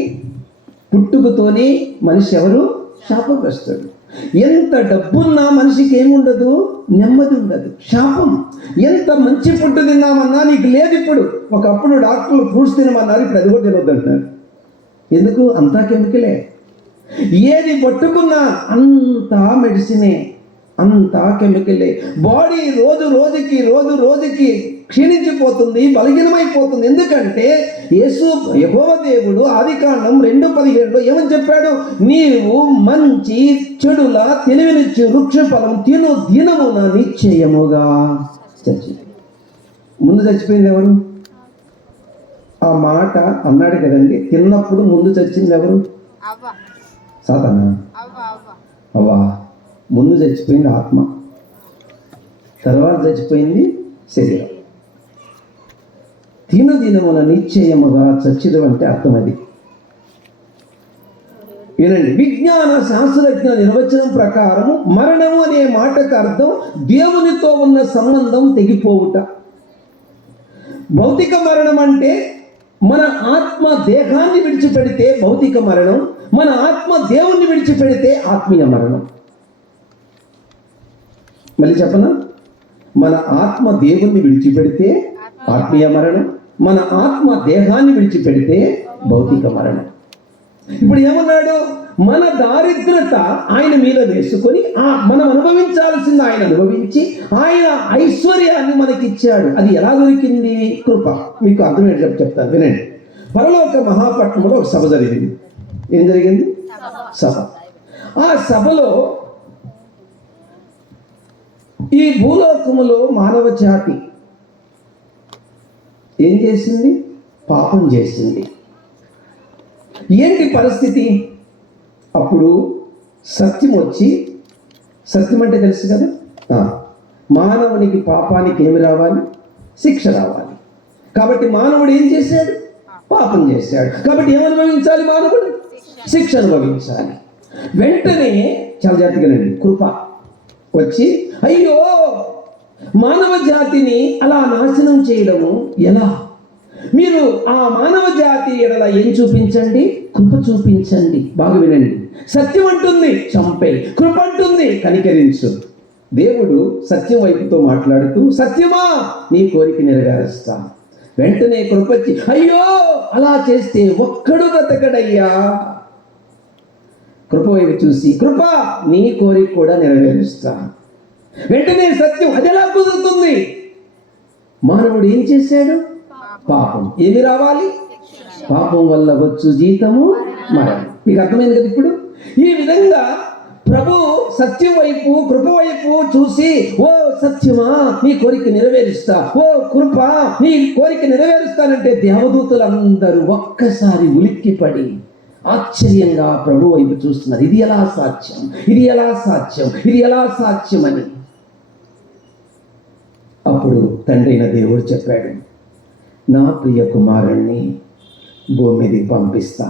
పుట్టుకతోనే మనిషి ఎవరు? శాపగ్రస్తుడు. ఎంత డబ్బున్నా మనిషికి ఏముండదు? నెమ్మది ఉండదు, శాపం. ఎంత మంచి ఫుడ్ తిన్నామన్నా నీకు లేదు. ఇప్పుడు ఒకప్పుడు డాక్టర్లు ఫ్రూట్స్ తినమన్నారు, ఇప్పుడు అది కూడా తినొద్దంటున్నారు. ఎందుకు? అంతా కెమికలే. ఏది పట్టుకున్నా అంతా మెడిసినే, అంతా కెమికలే. బాడీ రోజు రోజుకి క్షీణించిపోతుంది, బలహీనమైపోతుంది. ఎందుకంటే యెహోవా దేవుడు ఆదికాండం 2:17లో ఏమని చెప్పాడు? నీవు మంచి చెడుల తెలివినిచ్చు వృక్ష ఫలం తిను దినమున నిశ్చయముగా చచ్చి. ముందు చచ్చిపోయింది ఎవరు? ఆ మాట అన్నాడు కదండి. తిన్నప్పుడు ముందు చచ్చింది ఎవరు? సాతానా? అవ్వా. ముందు చచ్చిపోయింది ఆత్మ, తర్వాత చచ్చిపోయింది శరీరం. దినమున నిశ్చయముగా చచ్చిదు అంటే అర్థం అది. వినండి, విజ్ఞాన శాస్త్రజ్ఞ నిర్వచనం ప్రకారము మరణము అనే మాటకు అర్థం దేవునితో ఉన్న సంబంధం తెగిపోవుట. భౌతిక మరణం అంటే మన ఆత్మ దేహాన్ని విడిచిపెడితే భౌతిక మరణం, మన ఆత్మ దేవుణ్ణి విడిచిపెడితే ఆత్మీయ మరణం. మళ్ళీ చెప్పనా? మన ఆత్మ దేవుణ్ణి విడిచిపెడితే ఆత్మీయ మరణం, మన ఆత్మ దేహాన్ని విడిచిపెడితే భౌతిక మరణం. ఇప్పుడు ఏమన్నాడు? మన దారిద్రత ఆయన మీద వేసుకొని మనం అనుభవించాల్సింది ఆయన అనుభవించి ఆయన ఐశ్వర్యాన్ని మనకిచ్చాడు. అది ఎలా దొరికింది? కృప. మీకు అర్థమయ్యే చెప్తాను, వినండి. పరలోక మహాపట్నంలో ఒక సభ జరిగింది. ఏం జరిగింది? సభ. ఆ సభలో ఈ భూలోకములో మానవ జాతి ఏం చేసింది? పాపం చేసింది. ఏంటి పరిస్థితి? అప్పుడు సత్యం వచ్చి, సత్యం అంటే తెలుసు కదా, మానవునికి పాపానికి ఏమి రావాలి? శిక్ష రావాలి. కాబట్టి మానవుడు ఏం చేశాడు? పాపం చేశాడు. కాబట్టి ఏమనుభవించాలి? మానవుడు శిక్ష అనుభవించాలి. వెంటనే చాలా జాగ్రత్తగానండి, కృప వచ్చి, అయ్యో మానవ జాతిని అలా నాశనం చేయడము ఎలా? మీరు ఆ మానవ జాతి ఎడల ఏం చూపించండి? కృప చూపించండి. బాగా వినండి. సత్యం అంటుంది చంపే, కృప అంటుంది కనికరించు. దేవుడు సత్యం వైపుతో మాట్లాడుతూ, సత్యమా నీ కోరిక నెరవేరుస్తా. వెంటనే కృప వచ్చి, అయ్యో అలా చేస్తే ఒక్కడు బ్రతకడయ్యా. కృప వైపు చూసి, కృప నీ కోరిక కూడా నెరవేరుస్తా. వెంటనే సత్యం, అది ఎలా కుదురుతుంది? మానవుడు ఏం చేశాడు? పాపం. ఏమి రావాలి? పాపం వల్ల వచ్చు జీతము మరణం. మీకు అర్థమైంది కదా ఇప్పుడు? ఈ విధంగా ప్రభు సత్యం వైపు, కృప వైపు చూసి, ఓ సత్యమా నీ కోరిక నెరవేరుస్తా, ఓ కృప నీ కోరిక నెరవేరుస్తానంటే దేవదూతలందరూ ఒక్కసారి ఉలిక్కిపడి ఆశ్చర్యంగా ప్రభు వైపు చూస్తున్నారు. ఇది ఎలా సాధ్యం? ఇది ఎలా సాధ్యం? ఇది ఎలా సాధ్యం అని. అప్పుడు తండ్రి అయిన దేవుడు చెప్పాడు, నా ప్రియ కుమారుణ్ణి భూమి మీదకి పంపిస్తా,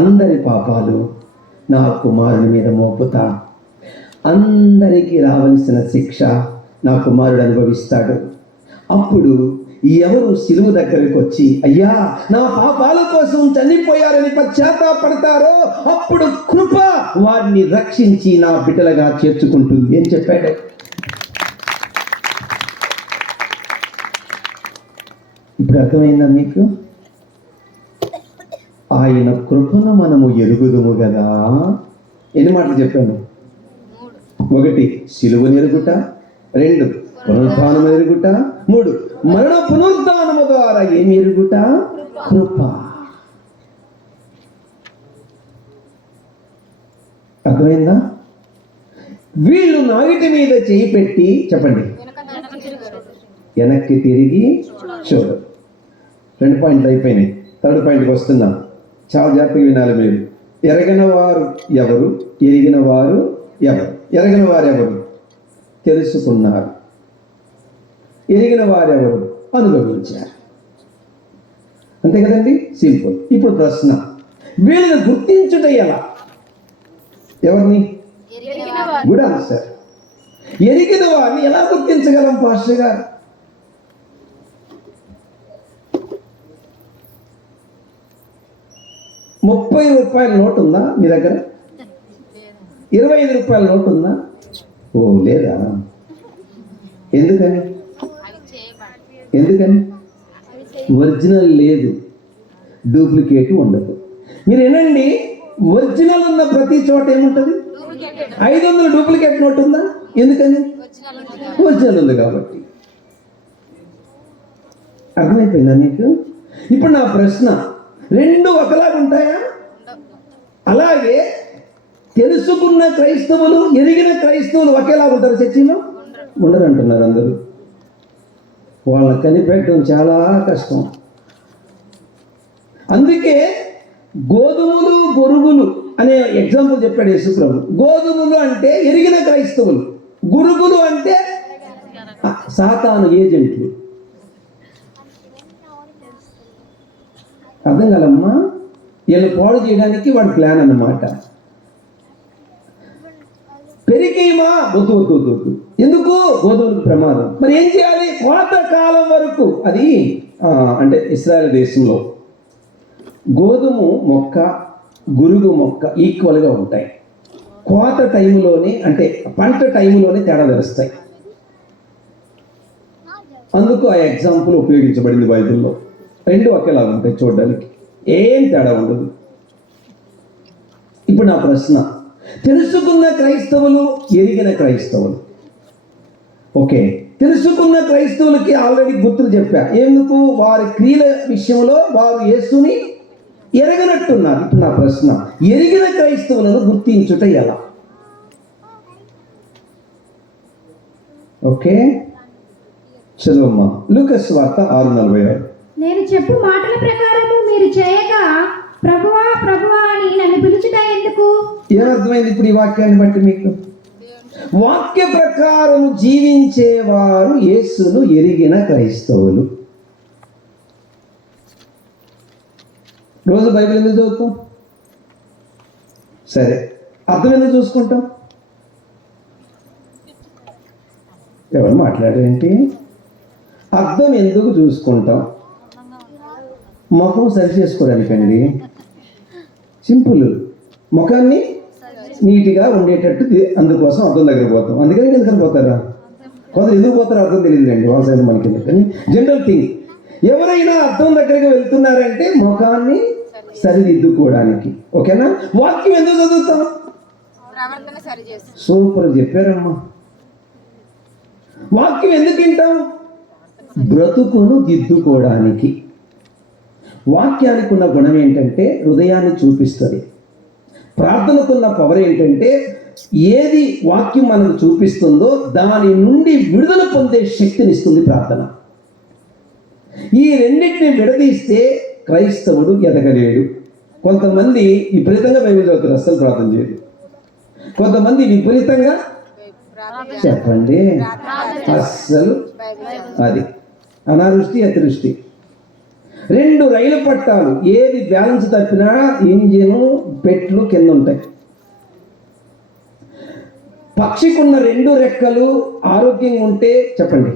అందరి పాపాలు నా కుమారుని మీద మోపుతా, అందరికీ రావలసిన శిక్ష నా కుమారుడు అనుభవిస్తాడు. అప్పుడు ఎవరు సిలువ దగ్గరికి వచ్చి, అయ్యా నా పాపాల కోసం చనిపోయారని పశ్చాత్తాపడతారో అప్పుడు కృప వారిని రక్షించి నా బిడ్డలుగా చేర్చుకుంటుంది అని చెప్పాడు. ఇప్పుడు అర్థమైందా మీకు? ఆయన కృపను మనము ఎరుగుదుము కదా. ఎన్ని మాటలు చెప్పాను? 1 సిలువను ఎరుగుట, 2 పునరుద్ధానము ఎరుగుట, 3 మరణ పునరుద్ధానము ద్వారా ఏమి ఎరుగుట? కృప. అర్థమైందా? వీళ్ళు నాగిటి మీద చేయి పెట్టి చెప్పండి, వెనక్కి తిరిగి చూడు. 2 పాయింట్లు అయిపోయినాయి. 3rd పాయింట్కి వస్తున్నాం. చాలా జాగ్రత్తగా వినాలి మీరు. ఎరగిన వారు ఎవరు? ఎరిగిన వారు ఎవరు? ఎరగిన వారు ఎవరు? తెలుసుకున్నారు. ఎరిగిన వారెవరు? అనుభవించారు. అంతే కదండి, సింపుల్. ఇప్పుడు ప్రశ్న, వీళ్ళని గుర్తించుట ఎలా? ఎవరిని? Good answer. ఎరిగిన వారిని ఎలా గుర్తించగలం పాస్టర్ గారు? ₹30 నోటు ఉందా మీ దగ్గర? ₹25 నోటు ఉందా? ఓ లేదా? ఎందుకని? ఎందుకని? ఒరిజినల్ లేదు, డూప్లికేట్ ఉండదు. మీరు ఏనండి, ఒరిజినల్ ఉన్న ప్రతి చోట ఏముంటుంది? 500 డూప్లికేట్ నోట్ ఉందా? ఎందుకని? ఒరిజినల్ ఉంది కాబట్టి. అర్థమైపోయిందా మీకు? ఇప్పుడు నా ప్రశ్న, 2 ఒకలాగా ఉంటాయా? అలాగే తెలుసుకున్న క్రైస్తవులు, ఎరిగిన క్రైస్తవులు ఒకేలాగా ఉంటారు చర్చిలో? ఉండరు అంటున్నారు అందరూ. వాళ్ళని కనిపెట్టడం చాలా కష్టం. అందుకే గోధుమలు గొరుగులు అనే ఎగ్జాంపుల్ చెప్పాడు యేసుప్రభు. గోధుమలు అంటే ఎరిగిన క్రైస్తవులు, గురుగులు అంటే సాతాను ఏజెంట్లు. అర్థం కలమ్మా? వీళ్ళు పాడు చేయడానికి వాడి ప్లాన్ అన్నమాట. పెరికేమా? వద్దు వద్దు వద్దు వద్దు. ఎందుకు? గోధుమలకు ప్రమాదం. మరి ఏం చేయాలి? కోత కాలం వరకు. అది అంటే ఇశ్రాయేల్ దేశంలో గోధుమ మొక్క, గురుగు మొక్క ఈక్వల్గా ఉంటాయి. కోత టైంలోనే, అంటే పంట టైంలోనే తేడా తెలుస్తాయి. అందుకు ఆ ఎగ్జాంపుల్ ఉపయోగించబడింది బైబిల్లో. 2 ఒకేలా ఉంటాయి చూడడానికి, ఏం తేడా ఉండదు. ఇప్పుడు నా ప్రశ్న, తెలుసుకున్న క్రైస్తవులు, ఎరిగిన క్రైస్తవులు. ఓకే, తెలుసుకున్న క్రైస్తవులకి ఆల్రెడీ గుర్తులు చెప్పా. ఎందుకు? వారి క్రియల విషయంలో వారు యేసుని ఎరగనట్టున్నారు. ఇప్పుడు నా ప్రశ్న, ఎరిగిన క్రైస్తవులను గుర్తించుట ఎలా? ఓకే, చదువమ్మా. లూకాసు వార్త 6:46. నేను చెప్పు మాటల ప్రకారము మీరు చేయగా ప్రభువా ప్రభువా అని నన్ను పిలుచుట ఎందుకు? ఏమర్థమైంది ఇప్పుడు ఈ వాక్యాన్ని బట్టి మీకు? వాక్య ప్రకారం జీవించేవారు యేసును ఎరిగిన క్రైస్తవులు. రోజు బైబిల్ ఎందుకు చదువుతాం? సరే, అర్థం ఎందుకు చూసుకుంటాం? ఎవరు మాట్లాడేంటి? అర్థం ఎందుకు చూసుకుంటాం? ముఖం సరి చేసుకోవడానికండి. సింపుల్. ముఖాన్ని నీట్గా ఉండేటట్టు అందుకోసం అర్థం దగ్గర పోతాం. అందుకని ఎందుకని పోతారా? కొందరు ఎందుకు పోతారో అర్థం తెలియదులేండి, వాళ్ళ సైడ్ మనకి. కానీ జనరల్ థింగ్, ఎవరైనా అర్థం దగ్గరికి వెళ్తున్నారంటే ముఖాన్ని సరిదిద్దుకోవడానికి. ఓకేనా? వాక్యం ఎందుకు చదువుతాం? సూపర్ చెప్పారమ్మా. వాక్యం ఎందుకు వింటాం? బ్రతుకును దిద్దుకోవడానికి. వాక్యానికి ఉన్న గుణం ఏంటంటే హృదయాన్ని చూపిస్తుంది. ప్రార్థనకున్న పవర్ ఏంటంటే ఏది వాక్యం మనకు చూపిస్తుందో దాని నుండి విడుదల పొందే శక్తినిస్తుంది ప్రార్థన. ఈ రెండింటిని విడదీస్తే క్రైస్తవుడు ఎదగలేడు. కొంతమంది విపరీతంగా బైబిల్ చదువుతారు, అస్సలు ప్రార్థన చేయరు. కొంతమంది విపరీతంగా చెప్పండి అస్సలు, అది అనావృష్టి అతివృష్టి. రెండు రైలు పట్టాలు ఏది బ్యాలెన్స్ తప్పినా ఇంజిను పెట్లు కింద ఉంటాయి. పక్షికున్న రెండు రెక్కలు ఆరోగ్యంగా ఉంటే చెప్పండి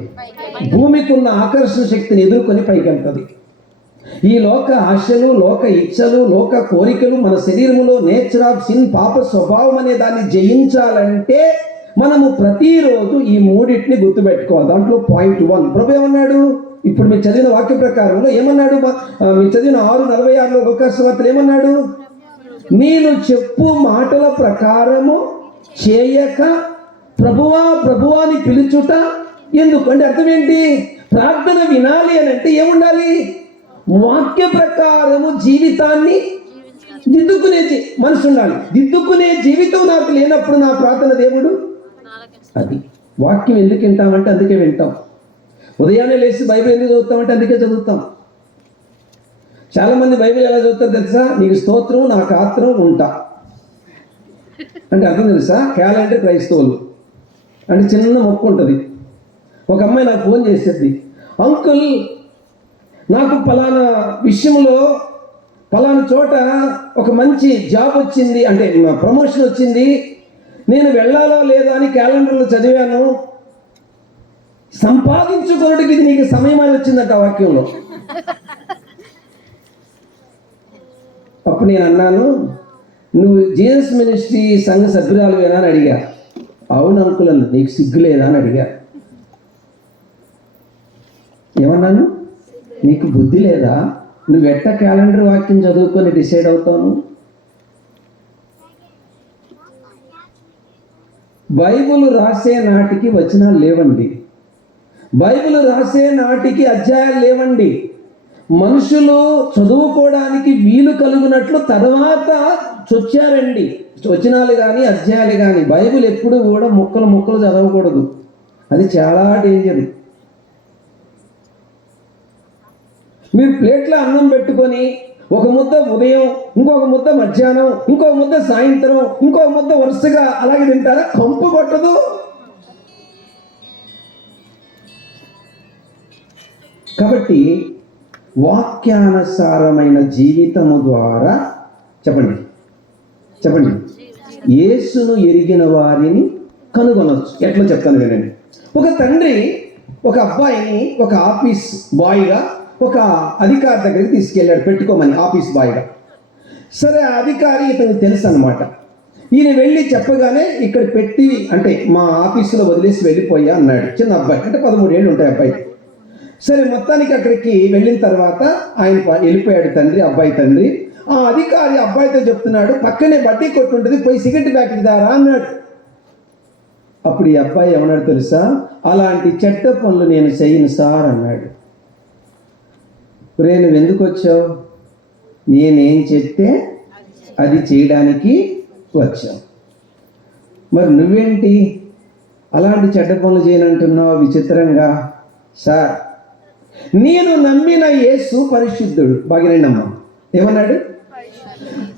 భూమికి ఉన్న ఆకర్షణ శక్తిని ఎదుర్కొని పైకి వెళ్తుంది. ఈ లోక ఆశలు, లోక ఇచ్చలు, లోక కోరికలు మన శరీరంలో నేచర్ ఆఫ్ సిన్, పాప స్వభావం అనే దాన్ని జయించాలంటే మనము ప్రతిరోజు ఈ మూడింటిని గుర్తుపెట్టుకోవాలి. దాంట్లో పాయింట్ 1 ప్రభు ఏమన్నాడు? ఇప్పుడు మీరు చదివిన వాక్య ప్రకారంలో ఏమన్నాడు? మీరు చదివిన 6:46 లోకాసువార్తలు ఏమన్నాడు? నేను చెప్పు మాటల ప్రకారము చేయక ప్రభువా ప్రభువా అని పిలుచుట ఎందుకు అంటే అర్థం ఏంటి? ప్రార్థన వినాలి అని అంటే ఏముండాలి? వాక్య ప్రకారము జీవితాన్ని దిద్దుకునే మనసు ఉండాలి. దిద్దుకునే జీవితం నాకు లేనప్పుడు నా ప్రార్థన దేవుడు అది. వాక్యం ఎందుకు వింటామంటే అందుకే వింటాం. ఉదయాన్నే లేచి బైబిల్ ఎందుకు చదువుతామంటే అందుకే చదువుతాం. చాలామంది బైబిల్ ఎలా చదువుతారు తెలుసా? నీకు స్తోత్రం, నాకు ఆత్రం, ఉంటా అంటే అర్థం తెలుసా? క్యాలెండర్ క్రైస్తవులు అంటే చిన్న మొక్క ఉంటుంది. ఒక అమ్మాయి నాకు ఫోన్ చేసేది, అంకుల్ నాకు పలానా విషయంలో పలానా చోట ఒక మంచి జాబ్ వచ్చింది, అంటే ప్రమోషన్ వచ్చింది, నేను వెళ్ళాలో లేదా అని క్యాలెండర్లో చదివాను, సంపాదించుకోవడానికి ఇది నీకు సమయం అని వచ్చిందట ఆ వాక్యంలో. అప్పుడు నేను అన్నాను, నువ్వు జీసస్ మినిస్ట్రీ సంఘ సభ్యురాలువేనా అని అడిగా. అవును అంకుల్ అన్న. నీకు సిగ్గు లేదా అని అడిగా. ఏమన్నాను? నీకు బుద్ధి లేదా? నువ్వు ఎట్ట క్యాలెండర్ వాక్యం చదువుకొని డిసైడ్ అవుతాను? బైబిల్ రాసే నాటికి వచనాలు లేవండి. బైబిల్ రాసే నాటికి అధ్యాయాలు లేవండి. మనుషులు చదువుకోవడానికి వీలు కలుగునట్లు తర్వాత చొచ్చారండి వచనాలు కానీ అధ్యాయాలు కానీ. బైబిల్ ఎప్పుడు కూడా ముక్కలు ముక్కలు చదవకూడదు, అది చాలా డేంజర్. మీరు ప్లేట్లో అన్నం పెట్టుకొని ఒక ముద్ద ఉదయం, ఇంకొక ముద్ద మధ్యాహ్నం, ఇంకొక ముద్ద సాయంత్రం, ఇంకొక ముద్ద వరుసగా అలాగే తింటారా? కంపు కొట్టదు. కాబట్టి వాక్యానుసారమైన జీవితము ద్వారా చెప్పండి చెప్పండి యేసును ఎరిగిన వారిని కనుగొనవచ్చు. ఎట్లా చెప్తాను వినండి. ఒక తండ్రి ఒక అబ్బాయిని ఒక ఆఫీస్ బాయ్గా ఒక అధికారి దగ్గరికి తీసుకెళ్ళాడు, పెట్టుకోమని, ఆఫీస్ బాయ్గా. సరే, ఆ అధికారి ఇతనికి తెలుసు అనమాట. ఈయన వెళ్ళి చెప్పగానే ఇక్కడ పెట్టి అంటే మా ఆఫీసులో వదిలేసి వెళ్ళిపోయా అన్నాడు. చిన్న అబ్బాయి, అంటే 13 ఏళ్ళు ఉంటాయి అబ్బాయి. సరే, మొత్తానికి అక్కడికి వెళ్ళిన తర్వాత ఆయన వెళ్ళిపోయాడు తండ్రి, అబ్బాయి తండ్రి. ఆ అధికారి అబ్బాయితో చెప్తున్నాడు, పక్కనే బడ్డీ కొట్టు ఉంటుంది, పోయి సిగరెట్ ప్యాకెట్ దారా అన్నాడు. అప్పుడు ఈ అబ్బాయి ఏమన్నాడు తెలుసా? అలాంటి చెడ్డ పనులు నేను చేయను సార్ అన్నాడు. రే, నువ్వు ఎందుకు వచ్చావు? నేనేం చెప్తే అది చేయడానికి వచ్చావు. మరి నువ్వేంటి అలాంటి చెడ్డ పనులు చేయనంటున్నావు విచిత్రంగా? సార్, నేను నమ్మిన యేసు పరిశుద్ధుడు. బాగా నమ్మా. ఏమన్నాడు?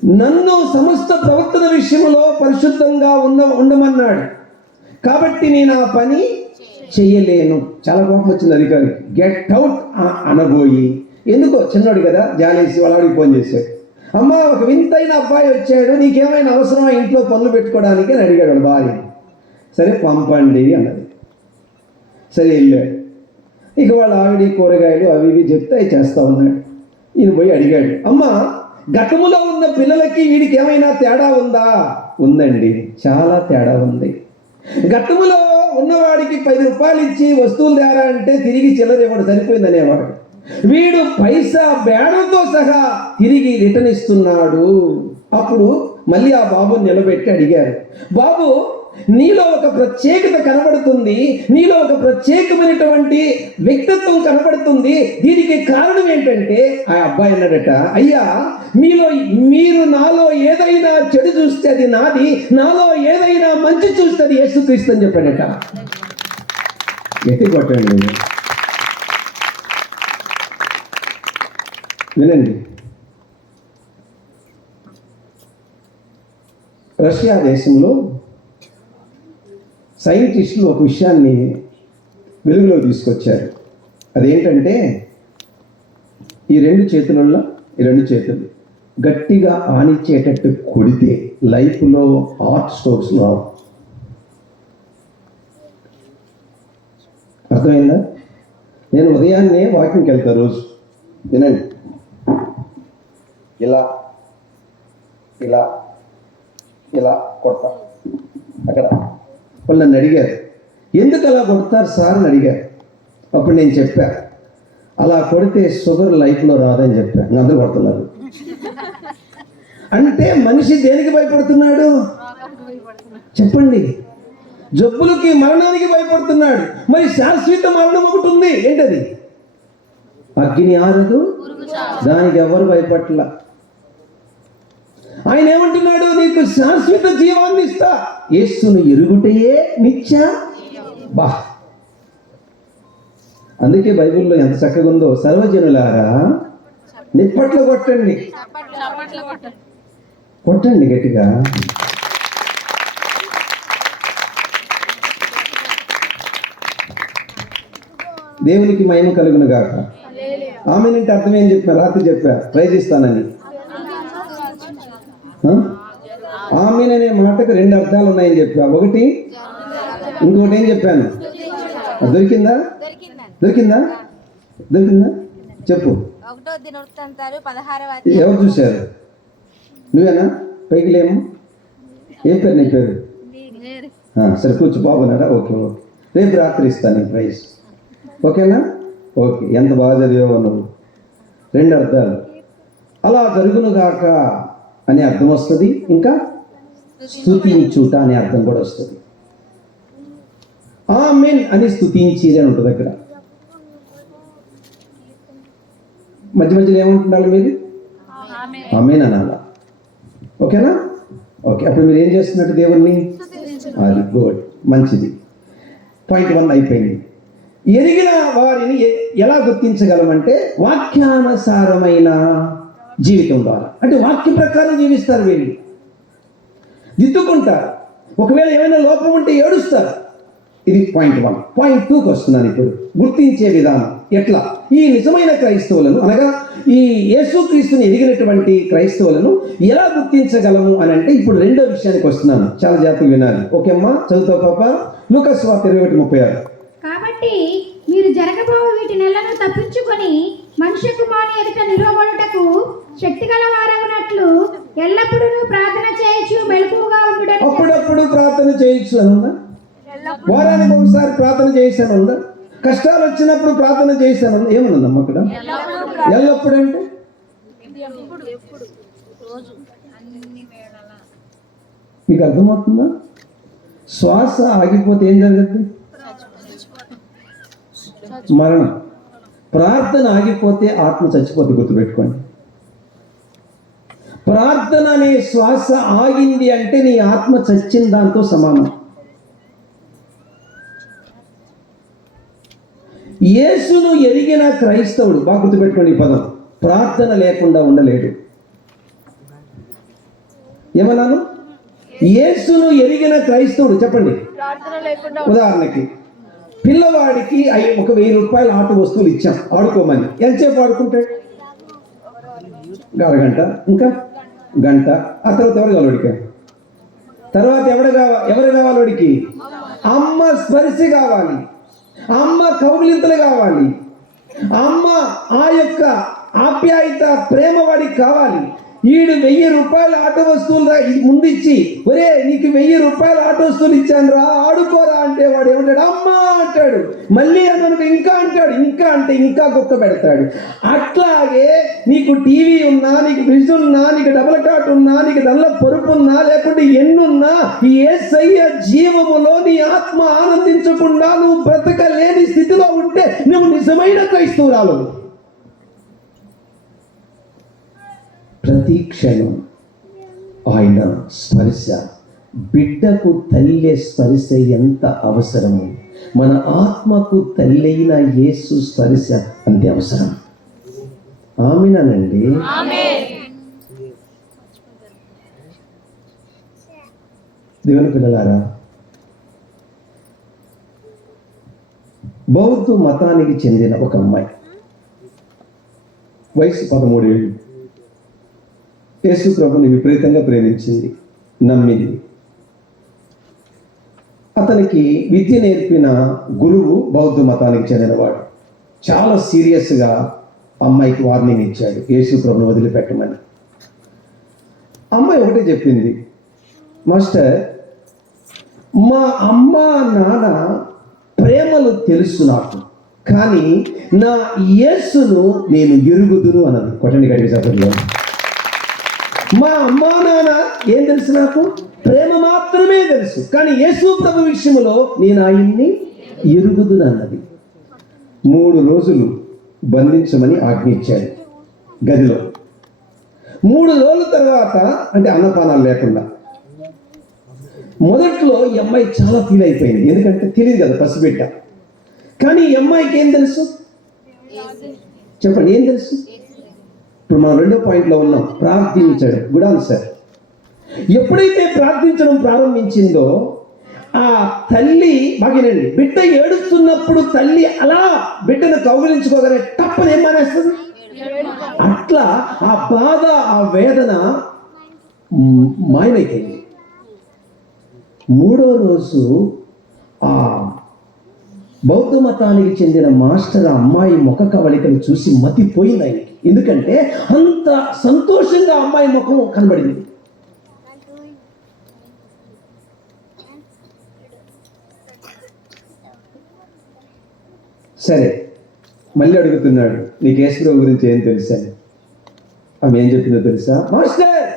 నన్ను సమస్త ప్రవర్తన విషయంలో పరిశుద్ధంగా ఉండమన్నాడు, కాబట్టి నేను ఆ పని చెయ్యలేను. చాలా కోపం వచ్చింది అధికారికి. గెట్ అవుట్ అనబోయి, ఎందుకో చిన్నోడు కదా జాలేసి వాళ్ళకి ఫోన్ చేశాడు. అమ్మ, ఒక వింతైన అబ్బాయి వచ్చాడు, నీకేమైనా అవసరమా ఇంట్లో పనులు పెట్టుకోవడానికి అని అడిగాడు వాడు భార్య. సరే పంపండి అన్నది. సరే వెళ్ళాడు. ఇక వాళ్ళ ఆవిడ కూరగాయలు అవి ఇవి చెప్తే అవి చేస్తా ఉన్నాడు. ఈయన పోయి అడిగాడు, అమ్మ, గతములో ఉన్న పిల్లలకి వీడికి ఏమైనా తేడా ఉందా? ఉందండి, చాలా తేడా ఉంది. గతములో ఉన్నవాడికి 10 రూపాయలు ఇచ్చి వస్తువులు తేరా అంటే తిరిగి చిల్లర ఇవ్వడు, సరిపోయిందనేవాడు. వీడు పైసా బేడంతో సహా తిరిగి రిటర్న్ ఇస్తున్నాడు. అప్పుడు మళ్ళీ ఆ బాబుని నిలబెట్టి అడిగారు, బాబు, నీలో ఒక ప్రత్యేకత కనబడుతుంది, నీలో ఒక ప్రత్యేకమైనటువంటి వ్యక్తిత్వం కనబడుతుంది, దీనికి కారణం ఏంటంటే ఆ అబ్బాయి అన్నాడట, అయ్యా, మీరు నాలో ఏదైనా చెడు చూస్తే అది నాది, నాలో ఏదైనా మంచి చూస్తే అది యేసుక్రీస్తు అని చెప్పాడట. ఎట్టి కొట్టండి, వినండి. రష్యా దేశంలో సైంటిస్టులు ఒక విషయాన్ని వెలుగులో తీసుకొచ్చారు. అదేంటంటే, ఈ రెండు చేతులు గట్టిగా ఆనిచ్చేటట్టు కొడితే లైఫ్లో హార్ట్ స్ట్రోక్స్ రావు. అర్థమైందా? నేను ఉదయాన్నే వాకింగ్కి వెళ్తాను రోజు. వినండి, ఇలా ఇలా ఇలా కొడతా. అక్కడ వాళ్ళు నన్ను అడిగారు, ఎందుకు అలా కొడతారు సార్ అని అడిగారు. అప్పుడు నేను చెప్పా, అలా కొడితే షుగర్ లైఫ్లో రాదని చెప్పా. అందరూ కొడుతున్నారు. అంటే మనిషి దేనికి భయపడుతున్నాడు చెప్పండి? జబ్బులకి, మరణానికి భయపడుతున్నాడు. మరి శాశ్వత మరణం ఒకటి ఉంది, ఏంటది? అగ్ని ఆరదు, దానికి ఎవరు భయపడలా. ఆయన ఏమంటున్నాడు? నీకు శాశ్వత జీవాన్ని ఇస్తా, యేసును ఎరుగుటయే నిత్య బా. అందుకే బైబిల్లో ఎంత చక్కగా ఉందో, సర్వజనులారా నిప్పట్లు కొట్టండి, కొట్టండి గట్టిగా. దేవునికి మహిమ కలుగును గాక. ఆమెనంటే అర్థం ఏం చెప్పా? రాత్రి చెప్పా, ప్రైజ్ ఇస్తానని. ఆమెన్ అనే మాటకు 2 అర్థాలు ఉన్నాయని చెప్పా. ఒకటి, ఇంకోటి ఏం చెప్పాను? దొరికిందా? చెప్పు. ఎవరు చూశారు? నువ్వేనా? పైకి లేము. ఏం పేరు నీ పేరు? సరే కూర్చో. బాబున్నాడా? ఓకే. రేపు రాత్రి ఇస్తాను నీకు ప్రైజ్. ఓకేనా? ఓకే. ఎంత బాగా చదివావు నువ్వు. 2 అర్థాలు. అలా జరుగునుగాక అనే అర్థం వస్తుంది, ఇంకా స్తుతించుట అనే అర్థం కూడా వస్తుంది. ఆమెన్ అని స్తుతించిరి అని ఉంటుంది అక్కడ. మధ్య మధ్యలో ఏమంటున్నారు మీరు? ఆమెన్ అనాలా. ఓకేనా? ఓకే. అప్పుడు మీరు ఏం చేస్తున్నట్టు దేవుణ్ణి? అది గుడ్, మంచిది. పాయింట్ 1 అయిపోయింది. ఎరిగిన వారిని ఎలా గుర్తించగలమంటే వాక్యానుసారమైన జీవితం ద్వారా. అంటే వాక్య ప్రకారం జీవిస్తారు, వీళ్ళు దిద్దుకుంటారు. ఒకవేళ ఏమైనా లోపం ఉంటే ఏడుస్తారు. ఇది పాయింట్ 1. పాయింట్ 2కి వస్తున్నాను ఇప్పుడు. గుర్తించే విధానం ఎట్లా? ఈ నిజమైన క్రైస్తవులను, అనగా ఈ యేసుక్రీస్తుని ఎదిగినటువంటి క్రైస్తవులను ఎలా గుర్తించగలము అని అంటే, ఇప్పుడు 2వ విషయానికి వస్తున్నాను. చాలా జాగ్రత్తగా వినాలి. ఓకే అమ్మా, చదువుతావు పాప? లూకా సువార్త 21:36. కాబట్టి మీరు జరగబోవు వీటి నెలను తప్పించుకొని మనుష్య కుమారుని ఎదుట నిలవబడుటకు శక్తి గల వారగునట్లు ఎల్లప్పుడూ ప్రార్థన చేయొచ్చు, మెలకువగా ఉండుట. అప్పుడప్పుడు ప్రార్థన చేయొచ్చు అని ఉందా? వారానికి ఒకసారి ప్రార్థన చేశాను ఉందా? కష్టాలు వచ్చినప్పుడు ప్రార్థన చేశాను ఏమనుందమ్మా అక్కడ? ఎల్లప్పుడు అంటే మీకు అర్థమవుతుందా? శ్వాస ఆగిపోతే ఏం జరుగుతుంది? మరణం. ప్రార్థన ఆగిపోతే ఆత్మ చచ్చిపోతే, గుర్తుపెట్టుకోండి. ప్రార్థన అనే శ్వాస ఆగింది అంటే నీ ఆత్మ చచ్చిన దాంతో సమానం. యేసును ఎరిగిన క్రైస్తవుడు, బాగా గుర్తుపెట్టుకోండి ఈ పదం, ప్రార్థన లేకుండా ఉండలేడు. ఏమన్నాను? యేసును ఎరిగిన క్రైస్తవుడు. చెప్పండి. ఉదాహరణకి పిల్లవాడికి ఒక 1000 రూపాయల ఆట వస్తువులు ఇచ్చాం ఆడుకోమని. ఎంతసేపు ఆడుకుంటాడు? అరగంట, ఇంకా గంట. ఆ తర్వాత ఎవరు కావాలి వాడికి? తర్వాత ఎవరు కావాలి వాడికి? అమ్మ స్పర్శ కావాలి, అమ్మ కౌగిలింతలు కావాలి, అమ్మ ఆ యొక్క ఆప్యాయత, ప్రేమ వాడికి కావాలి. వీడు 1000 రూపాయల ఆట వస్తువులు ముందు ఇచ్చి, ఒరే నీకు 1000 రూపాయల ఆట వస్తువులు ఇచ్చాను రా ఆడుకోరా అంటే వాడు ఏమంటాడు? అమ్మా అంటాడు. మళ్ళీ అన్నకు ఇంకా అంటాడు, ఇంకా అంటే ఇంకా కుక్క పెడతాడు. అట్లాగే నీకు టీవీ ఉన్నా, నీకు ఫ్రిడ్జ్ ఉన్నా, నీకు డబల్ కాట్ ఉన్నా, నీకు దానిలో పరుపు ఉన్నా, లేకుంటే ఎన్నున్నా, ఈ యేసయ్య జీవములో నీ ఆత్మ ఆనందించకుండా నువ్వు బ్రతకలేని స్థితిలో ఉంటే నువ్వు నిజమైన క్రైస్తవురాలు. ప్రతి క్షణం ఆయన స్పర్శ, బిడ్డకు తల్లి స్పర్శ ఎంత అవసరము, మన ఆత్మకు తల్లైన యేసు స్పర్శ అంతే అవసరం. ఆమేనండి. దేవుని పిల్లలారా, బౌద్ధ మతానికి చెందిన ఒక అమ్మాయి, వయసు 13 ఏళ్ళు, యేసు ప్రభుని విపరీతంగా ప్రేమించింది, నమ్మింది. అతనికి విద్య నేర్పిన గురువు బౌద్ధ మతానికి చెందినవాడు. చాలా సీరియస్గా అమ్మాయికి వార్నింగ్ ఇచ్చాడు, యేసు ప్రభుని వదిలిపెట్టమని. అమ్మాయి ఒకటే చెప్పింది, మాస్టర్ మా అమ్మ నాన్న ప్రేమలు తెలుసు నాకు, కానీ నా యేసును నేను ఎరుగుదును అన్నది. కొట్టండి గడికి సభలో. మా అమ్మా నాన్న ఏం తెలుసు? నాకు ప్రేమ మాత్రమే తెలుసు, కానీ యేసు ప్రభు విషయంలో నేను ఆయన్ని ఎరుగుదును అన్నది. 3 రోజులు బంధించమని ఆజ్ఞ ఇచ్చాడు గదిలో. 3 రోజుల తర్వాత, అంటే అన్నపానాలు లేకుండా. మొదట్లో ఈ అమ్మాయి చాలా ఫీల్ అయిపోయింది, ఎందుకంటే తెలియదు కదా పసిబిడ్డ. కానీ ఈ అమ్మాయికి ఏం తెలుసు? చెప్పండి, ఏం తెలుసు? ఇప్పుడు మనం 2వ పాయింట్లో ఉన్నాం, ప్రార్థించడం. Good answer. ఎప్పుడైతే ప్రార్థించడం ప్రారంభించిందో ఆ తల్లి, బాగినండి, బిడ్డ ఏడుస్తున్నప్పుడు తల్లి అలా బిడ్డను కౌగిలించుకోగానే తప్పని ఏం మానేస్తుంది? అట్లా ఆ బాధ, ఆ వేదన మాయమైపోయింది. 3వ రోజు ఆ బౌద్ధ మతానికి చెందిన మాస్టర్ అమ్మాయి ముఖ కవళికలు చూసి మతిపోయింది ఆయనకి. ఎందుకంటే అంత సంతోషంగా అమ్మాయి ముఖం కనబడింది. సరే, మళ్ళీ అడుగుతున్నాడు, నీకు యేసు ప్రభు గురించి ఏం తెలుసా? ఆమె ఏం చెప్పిందో తెలుసా? మాస్టర్,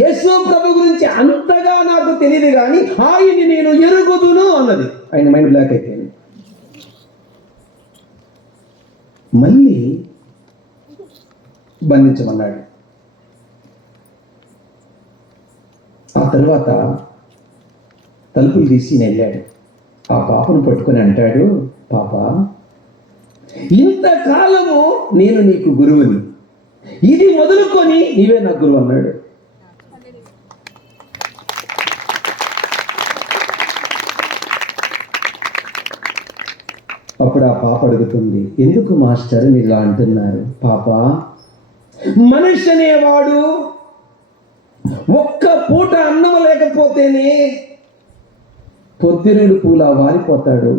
యేసు ప్రభు గురించి అంతగా నాకు తెలియదు, కానీ ఆయన్ని నేను ఎరుగుదును అన్నది. ఆయన మైండ్ బ్లాక్ అయిపోయింది. మళ్ళీ బంధించమన్నాడు. ఆ తర్వాత తలుపులు తీసి వెళ్ళాడు. ఆ పాపను పట్టుకొని అంటాడు, పాప, ఇంతకాలము నేను నీకు గురువుని, ఇది మొదలుకొని నీవే నా గురువు అన్నాడు. అప్పుడు ఆ పాప అడుగుతుంది, ఎందుకు మాస్టర్ మీరు ఇలా అంటున్నారు? పాప, మనిషి అనేవాడు ఒక్క పూట అన్నం లేకపోతేనే పొద్దురుడు పూలా వారిపోతాడు.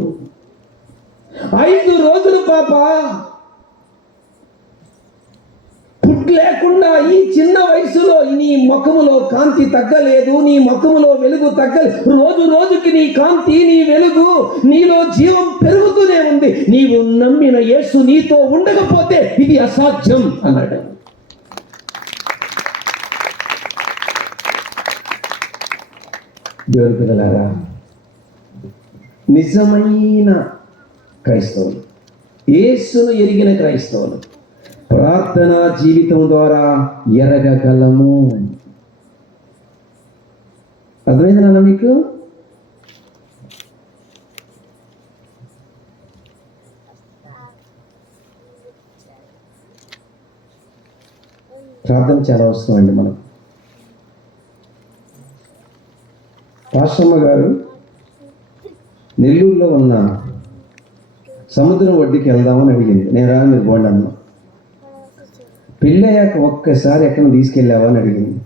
5 రోజులు పాప లేకుండా ఈ చిన్న వయసులో నీ ముఖములో కాంతి తగ్గలేదు, నీ ముఖములో వెలుగు తగ్గలేదు. రోజు రోజుకి నీ కాంతి, నీ వెలుగు, నీలో జీవం పెరుగుతూనే ఉంది. నీవు నమ్మిన యేసు నీతో ఉండకపోతే ఇది అసాధ్యం అన్నాడు. దేవుని పిల్లలారా, నిజమైన క్రైస్తవులు, యేసును ఎరిగిన క్రైస్తవులు ప్రార్థనా జీవితం ద్వారా ఎరగగలము. అర్థమైంది నాన్న మీకు? ప్రార్థన చాలా అవసరం అండి మనకు. పాస్టమ్మ గారు నెల్లూరులో ఉన్న సముద్రం ఒడ్డుకి వెళ్దామని అడిగింది. నేను రాను, మీరు పోండి అన్నా. పెళ్ళయ్యాక ఒక్కసారి ఎక్కడ తీసుకెళ్ళావా అని అడిగింది.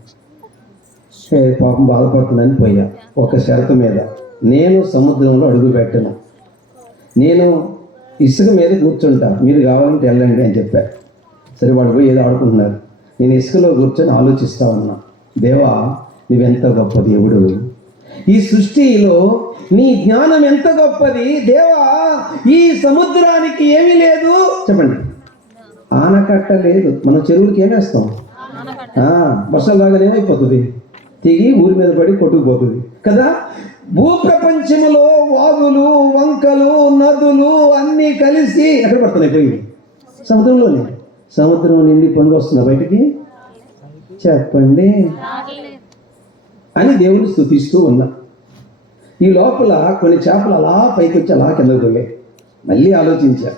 పాపం బాధపడుతుందని పోయా. ఒక షరతు మీద, నేను సముద్రంలో అడుగు పెట్టను, నేను ఇసుక మీద కూర్చుంటా, మీరు కావాలంటే వెళ్ళండి అని చెప్పారు. సరే, వాళ్ళు పోయి ఏదో ఆడుకుంటున్నారు, నేను ఇసుకలో కూర్చొని ఆలోచిస్తా ఉన్నా, దేవా నువ్వెంత గొప్ప దేవుడు, ఈ సృష్టిలో నీ జ్ఞానం ఎంత గొప్పది దేవా, ఈ సముద్రానికి ఏమీ లేదు. చెప్పండి, ఆనకట్ట లేదు. మనం చెరువులకి ఏమేస్తాం? వర్షాలు రాగానే ఏమైపోతుంది? తెగి ఊరి మీద పడి కొట్టుకుపోతుంది కదా. భూప్రపంచములో వాగులు, వంకలు, నదులు అన్నీ కలిసి ఎక్కడ పడుతున్నాయి? పోయి సముద్రంలోనే. సముద్రం నిండి పొంగి వస్తున్నా బయటికి? చెప్పండి అని దేవుని స్తుతిస్తూ ఉన్నా. ఈ లోపల కొన్ని చేపలు అలా పైకి వచ్చి అలా కిందకు పోయాయి. మళ్ళీ ఆలోచించా,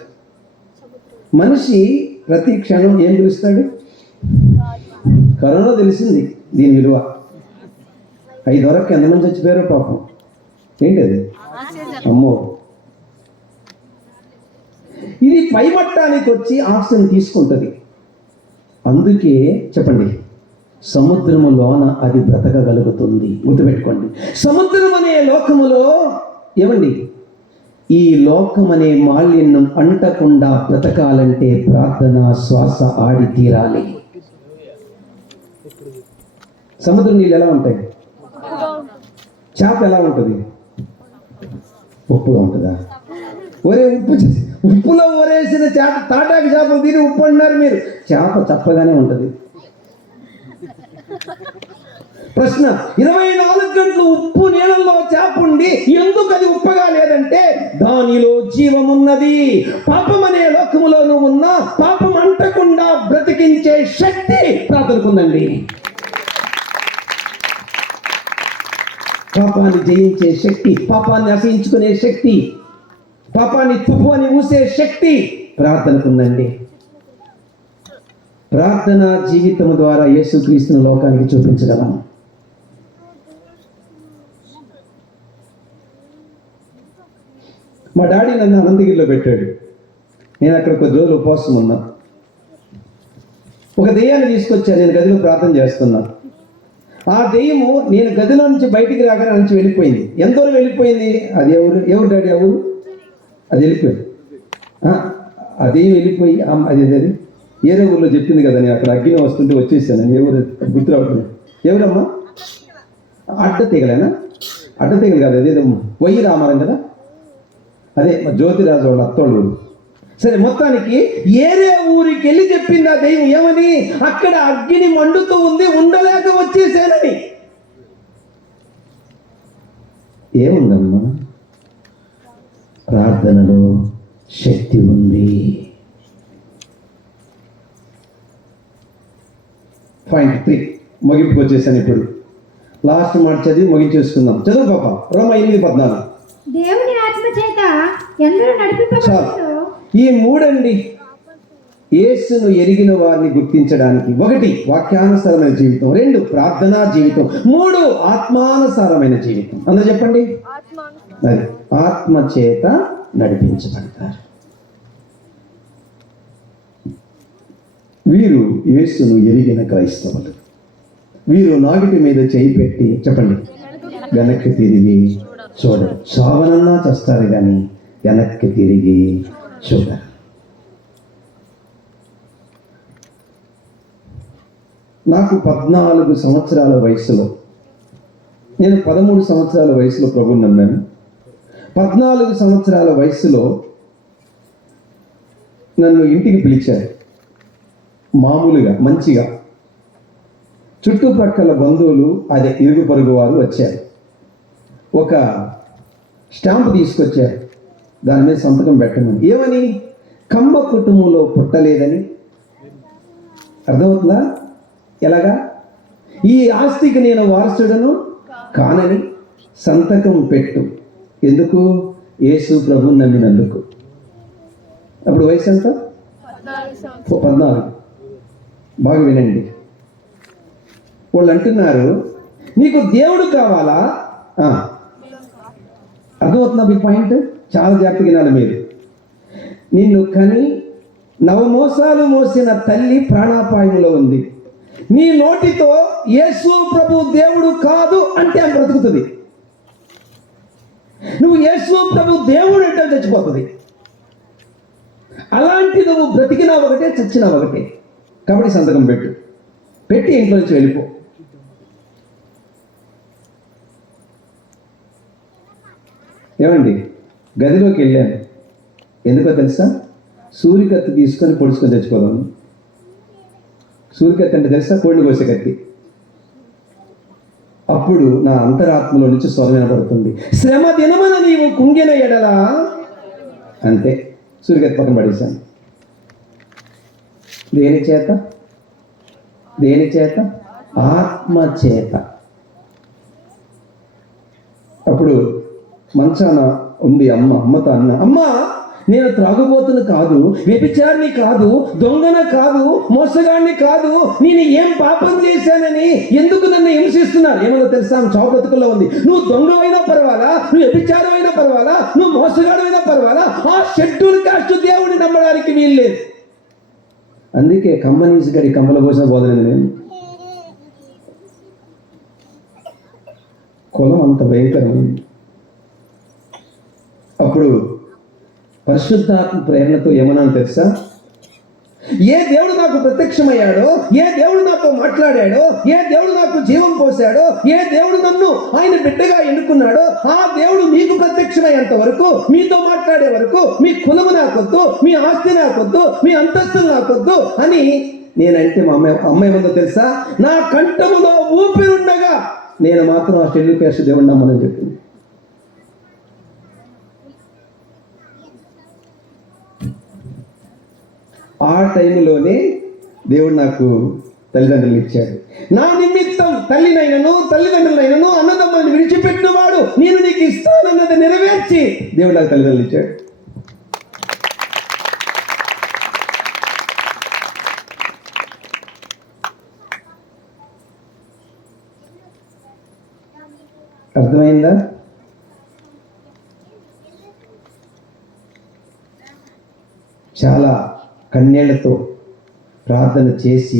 మనిషి ప్రతి క్షణం ఏం పిలుస్తాడు? కరోనా తెలిసింది దీని విలువ. 5 వరకు ఎంతమంది చచ్చిపోయారో పాపం. ఏంటది? అమ్మో, ఇది పైమట్టానికి వచ్చి ఆక్సిజన్ తీసుకుంటుంది. అందుకే చెప్పండి, సముద్రములోన అది బ్రతకగలుగుతుంది. గుర్తుపెట్టుకోండి, సముద్రం అనే లోకములో ఏమండి, ఈ లోకం అనే మాలిన్యం అంటకుండా బ్రతకాలంటే ప్రార్థన శ్వాస ఆడి తీరాలి. సముద్రం నీళ్ళు ఎలా ఉంటాయి? చేప ఎలా ఉంటుంది? ఉప్పుగా ఉంటుందా? ఒరే ఉప్పులో ఒరేసిన చేప, తాటాకి చేపలు తిని ఉప్పు అన్నారు మీరు. చేప చప్పగానే ఉంటుంది. ప్రశ్న, 24 గంటలు ఉప్పు నీళ్ళల్లో చేప ఉండి ఎందుకు అది ఉప్పగా లేదంటే దానిలో జీవమున్నది. పాపం అనే లోకములో నువ్వు ఉన్నా పాపం అంటకుండా బ్రతికించే శక్తి ప్రార్థనకుందండి. పాపాన్ని జయించే శక్తి, పాపాన్ని అసహించుకునే శక్తి, పాపాన్ని తుప్పు అని ఊసే శక్తి ప్రార్థనకుందండి. ప్రార్థన జీవితం ద్వారా యేసుక్రీస్తును లోకానికి చూపించగలం. మా డాడీ నన్ను అనంతగిరిలో పెట్టాడు. నేను అక్కడ కొద్ది రోజులు ఉపవాసం ఉన్నా. ఒక దెయ్యాన్ని తీసుకొచ్చాను. నేను గదిలో ప్రార్థన చేస్తున్నా. ఆ దెయ్యము నేను గదిలో నుంచి బయటికి రాగానే నుంచి వెళ్ళిపోయింది. ఎంత దూరం వెళ్ళిపోయింది? అది ఎవరు డాడీ? ఎవరు? అది వెళ్ళిపోయింది. ఆ దెయ్యం వెళ్ళిపోయి అది ఏదో ఊళ్ళో చెప్పింది కదా, నేను అక్కడ అగ్గిన వస్తుంటే వచ్చేసాను. ఎవరు గుర్తు రావట్లేదు. ఎవరమ్మా? అడ్డతీగలేనా? అడ్డతీగలు కాదు, అదేదో వయ్యి రామారం కదా, అదే మా జ్యోతిరాజు వాళ్ళ అత్తోళ్ళు. సరే, మొత్తానికి ఏరే ఊరికి వెళ్ళి చెప్పింది ఆ దెయ్యం. ఏమని? అక్కడ అగ్గిని మండుతూ ఉంది, ఉండలేక వచ్చేసానని. ఏముందమ్మా? ప్రార్థనలో శక్తి ఉంది. పాయింట్ 3 ముగింపుకు వచ్చేసాను. ఇప్పుడు లాస్ట్ మాట చదివి ముగించేసుకుందాం. చదువు పాప. రోమా 8:14. దేవుని ఆత్మ చేత ఎందరూ నడిపింపబడుదురో. ఈ 3 అండి యేసును ఎరిగిన వారిని గుర్తించడానికి. 1 వాక్యానుసారమైన జీవితం, 2 ప్రార్థనా జీవితం, 3 ఆత్మానుసారమైన జీవితం. అందరూ చెప్పండి. అది ఆత్మ చేత నడిపించబడతారు. వీరు యేసును ఎరిగిన క్రైస్తవులు. వీరు నాగిటి మీద చేయి పెట్టి చెప్పండి, వెనక్కి తిరిగి చూడరు. చావనన్నా చేస్తారు కానీ వెనక్కి తిరిగి చూడరు. నాకు 14 సంవత్సరాల వయసులో, నేను 13 సంవత్సరాల వయసులో ప్రభువుని నమ్మాను. 14 సంవత్సరాల వయసులో నన్ను ఇంటికి పిలిచారు. మామూలుగా మంచిగా చుట్టుప్రక్కల బంధువులు, అదే ఇరుగు పొరుగు వారు వచ్చారు. ఒక స్టాంపు తీసుకొచ్చారు, దాని మీద సంతకం పెట్టమని. ఏమని? కమ్మ కుటుంబంలో పుట్టలేదని. అర్థమవుతుందా? ఎలాగా? ఈ ఆస్తికి నేను వారసుడను కానని సంతకం పెట్టు. ఎందుకు? యేసు ప్రభువుని నమ్మినందుకు. అప్పుడు వయసు ఎంత? 14. బాగా వినండి. వాళ్ళు అంటున్నారు, నీకు దేవుడు కావాలా అర్థమవుతుందా మీ పాయింట్? చాలా జాగ్రత్తగా వినాలి మీరు. నిన్ను కని నవమోసాలు మోసిన తల్లి ప్రాణాపాయంలో ఉంది. నీ నోటితో యేసు ప్రభు దేవుడు కాదు అంటే ఆమె బ్రతుకుతుంది. నువ్వు యేసు ప్రభు దేవుడు అంటే చచ్చిపోతుంది. అలాంటి నువ్వు బ్రతికినా ఒకటే, చచ్చినా ఒకటే. కాబట్టి సంతకం పెట్టి ఇంట్లో నుంచి వెళ్ళిపో. ఏమండి, గదిలోకి వెళ్ళాను. ఎందుకో తెలుసా? సూర్యకత్తి తీసుకొని పొడుచుకొని చచ్చిపోదాము. సూర్యకత్తి అంటే తెలుసా? కోడిని కోసే కత్తి. అప్పుడు నా అంతరాత్మలో నుంచి స్వరం వినపడుతుంది, శ్రమ దినమున నీవు కుంగిన ఎడలా. అంతే, సూర్యకత్తి పక్కన పడేశాను. దేని చేత? ఆత్మ చేత. అప్పుడు మంచాన ఉంది అమ్మతో అన్న, అమ్మ నేను త్రాగుబోతుని కాదు, వ్యభిచారిని కాదు, దొంగన కాదు, మోసగాడిని కాదు, నేను ఏం పాపం చేశానని ఎందుకు నన్ను హింసిస్తున్నారు? ఏమన్నా తెలుసా? చావు బ్రతుకుల్లో ఉంది. నువ్వు దొంగవైనా పర్వాలా, నువ్వు వ్యభిచారమైనా పర్వాలా, నువ్వు మోసగాడమైనా పర్వాలా, ఆ షెడ్యూల్ కాస్ట్ దేవుడిని నమ్మడానికి వీల్లేదు. అందుకే కమ్మనీసి గడి కమ్మల పోసిన బోధన నేను. కులం అంత భయంకరమైంది. అప్పుడు పరిశుద్ధాత్మ ప్రేరణతో ఏమన్నాను తెలుసా? ఏ దేవుడు నాకు ప్రత్యక్షమయ్యాడో, ఏ దేవుడు నాతో మాట్లాడాడో, ఏ దేవుడు నాకు జీవం పోసాడో, ఏ దేవుడు నన్ను ఆయన బిడ్డగా ఎన్నుకున్నాడో, ఆ దేవుడు మీకు ప్రత్యక్షమయ్యేంత వరకు, మీతో మాట్లాడే వరకు మీ కులము నాకొద్దు, మీ ఆస్తి నాకొద్దు, మీ అంతస్తులు నాకొద్దు అని నేనంటే మా అమ్మ ఏమందో తెలుసా? నా కంఠములో ఊపిరుండగా నేను మాత్రం ఆ షెడ్యూల్ కాస్ట్ దేవుడు నమ్మని చెప్పింది. ఆ టైంలోనే దేవుడు నాకు తల్లిదండ్రులు ఇచ్చాడు. నా నిమిత్తం తల్లిదండ్రులైనను అన్నదమ్ములను విడిచిపెట్టినవాడు నేను నీకు ఇస్తానన్నది నెరవేర్చి దేవుడు నాకు తల్లిదండ్రులు ఇచ్చాడు. అర్థమైందా? చాలా కన్నీళ్లతో ప్రార్థన చేసి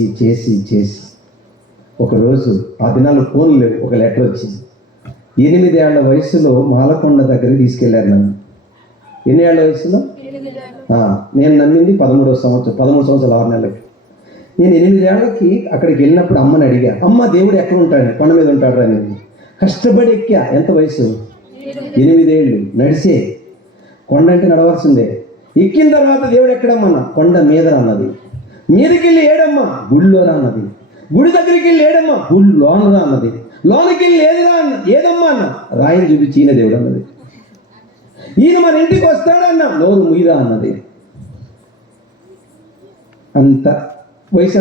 ఒకరోజు, ఆ దినాలు ఫోన్లు లేవు, ఒక లెటర్ వచ్చింది. 8 ఏళ్ల వయసులో మాలకొండ దగ్గరికి తీసుకెళ్లారు నన్ను. ఎన్ని ఏళ్ల వయసులో? నేను నమ్మింది 13వ సంవత్సరం, 13 సంవత్సరాలు 6 నెలలకి. నేను 8 ఏళ్లకి అక్కడికి వెళ్ళినప్పుడు అమ్మని అడిగా, అమ్మ దేవుడు ఎక్కడ ఉంటాడు? కొండ మీద ఉంటాడు అనేది. కష్టపడి ఎక్కా. ఎంత వయసు? 8 ఏళ్ళు. నడిచే, కొండ అంటే నడవాల్సిందే. ఎక్కిన తర్వాత దేవుడు ఎక్కడమ్మా? కొండ మీద అన్నది. మీదకి వెళ్ళి ఏడమ్మా? గుడిలోరా అన్నది. గుడి దగ్గరికి వెళ్ళి ఏడమ్మా? గుడి లోనరా అన్నది. లోనకి వెళ్ళి ఏదమ్మా అన్న? రాయిని చూపించి ఈయన దేవుడు అన్నది. ఈయన మన ఇంటికి వస్తాడన్న? నోరు ముయ్యరా అన్నది. అంత వయసు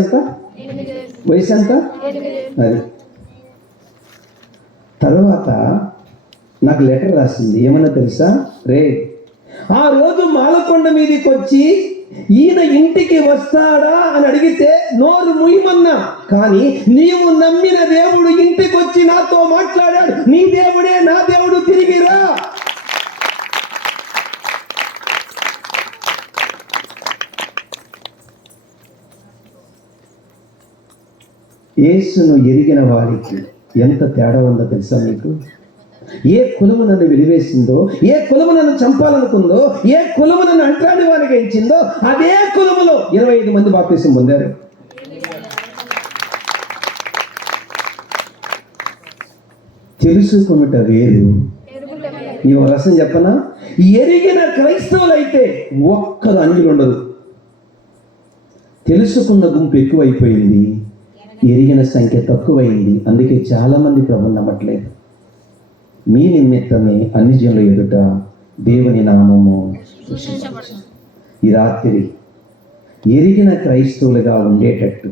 ఎంత? అది. తర్వాత నాకు లెటర్ రాసింది. ఏమన్నా తెలుసా? రే, ఆ రోజు మాలకొండ మీదకి వచ్చి ఈయన ఇంటికి వస్తాడా అని అడిగితే నోరు ముయ్యమన్నా, కానీ నీవు నమ్మిన దేవుడు ఇంటికి వచ్చి నాతో మాట్లాడాడు. నీ దేవుడే నా దేవుడు, తిరిగిరా. యేసును ఎరిగిన వారికి ఎంత తేడా ఉందో తెలుసా మీకు? ఏ కులము నన్ను వెలివేసిందో, ఏ కులము నన్ను చంపాలనుకుందో, ఏ కులము నన్ను అంటరాని వారికి ఇచ్చిందో, అదే కులములో 25 మంది బాప్తిసం పొందారు. తెలుసుకున్నట వేరు. నీవు రసం చెప్పనా? ఎరిగిన క్రైస్తవులైతే ఒక్కరు అన్యులు ఉండదు. తెలుసుకున్న గుంపు ఎక్కువైపోయింది, ఎరిగిన సంఖ్య తక్కువైంది. అందుకే చాలా మంది ప్రభువుని నమ్మట్లేదు. మీ నిమిత్తమే అన్ని జనుల ఎదుట దేవుని నామము ఈ రాత్రి ఎరిగిన క్రైస్తవులుగా ఉండేటట్టు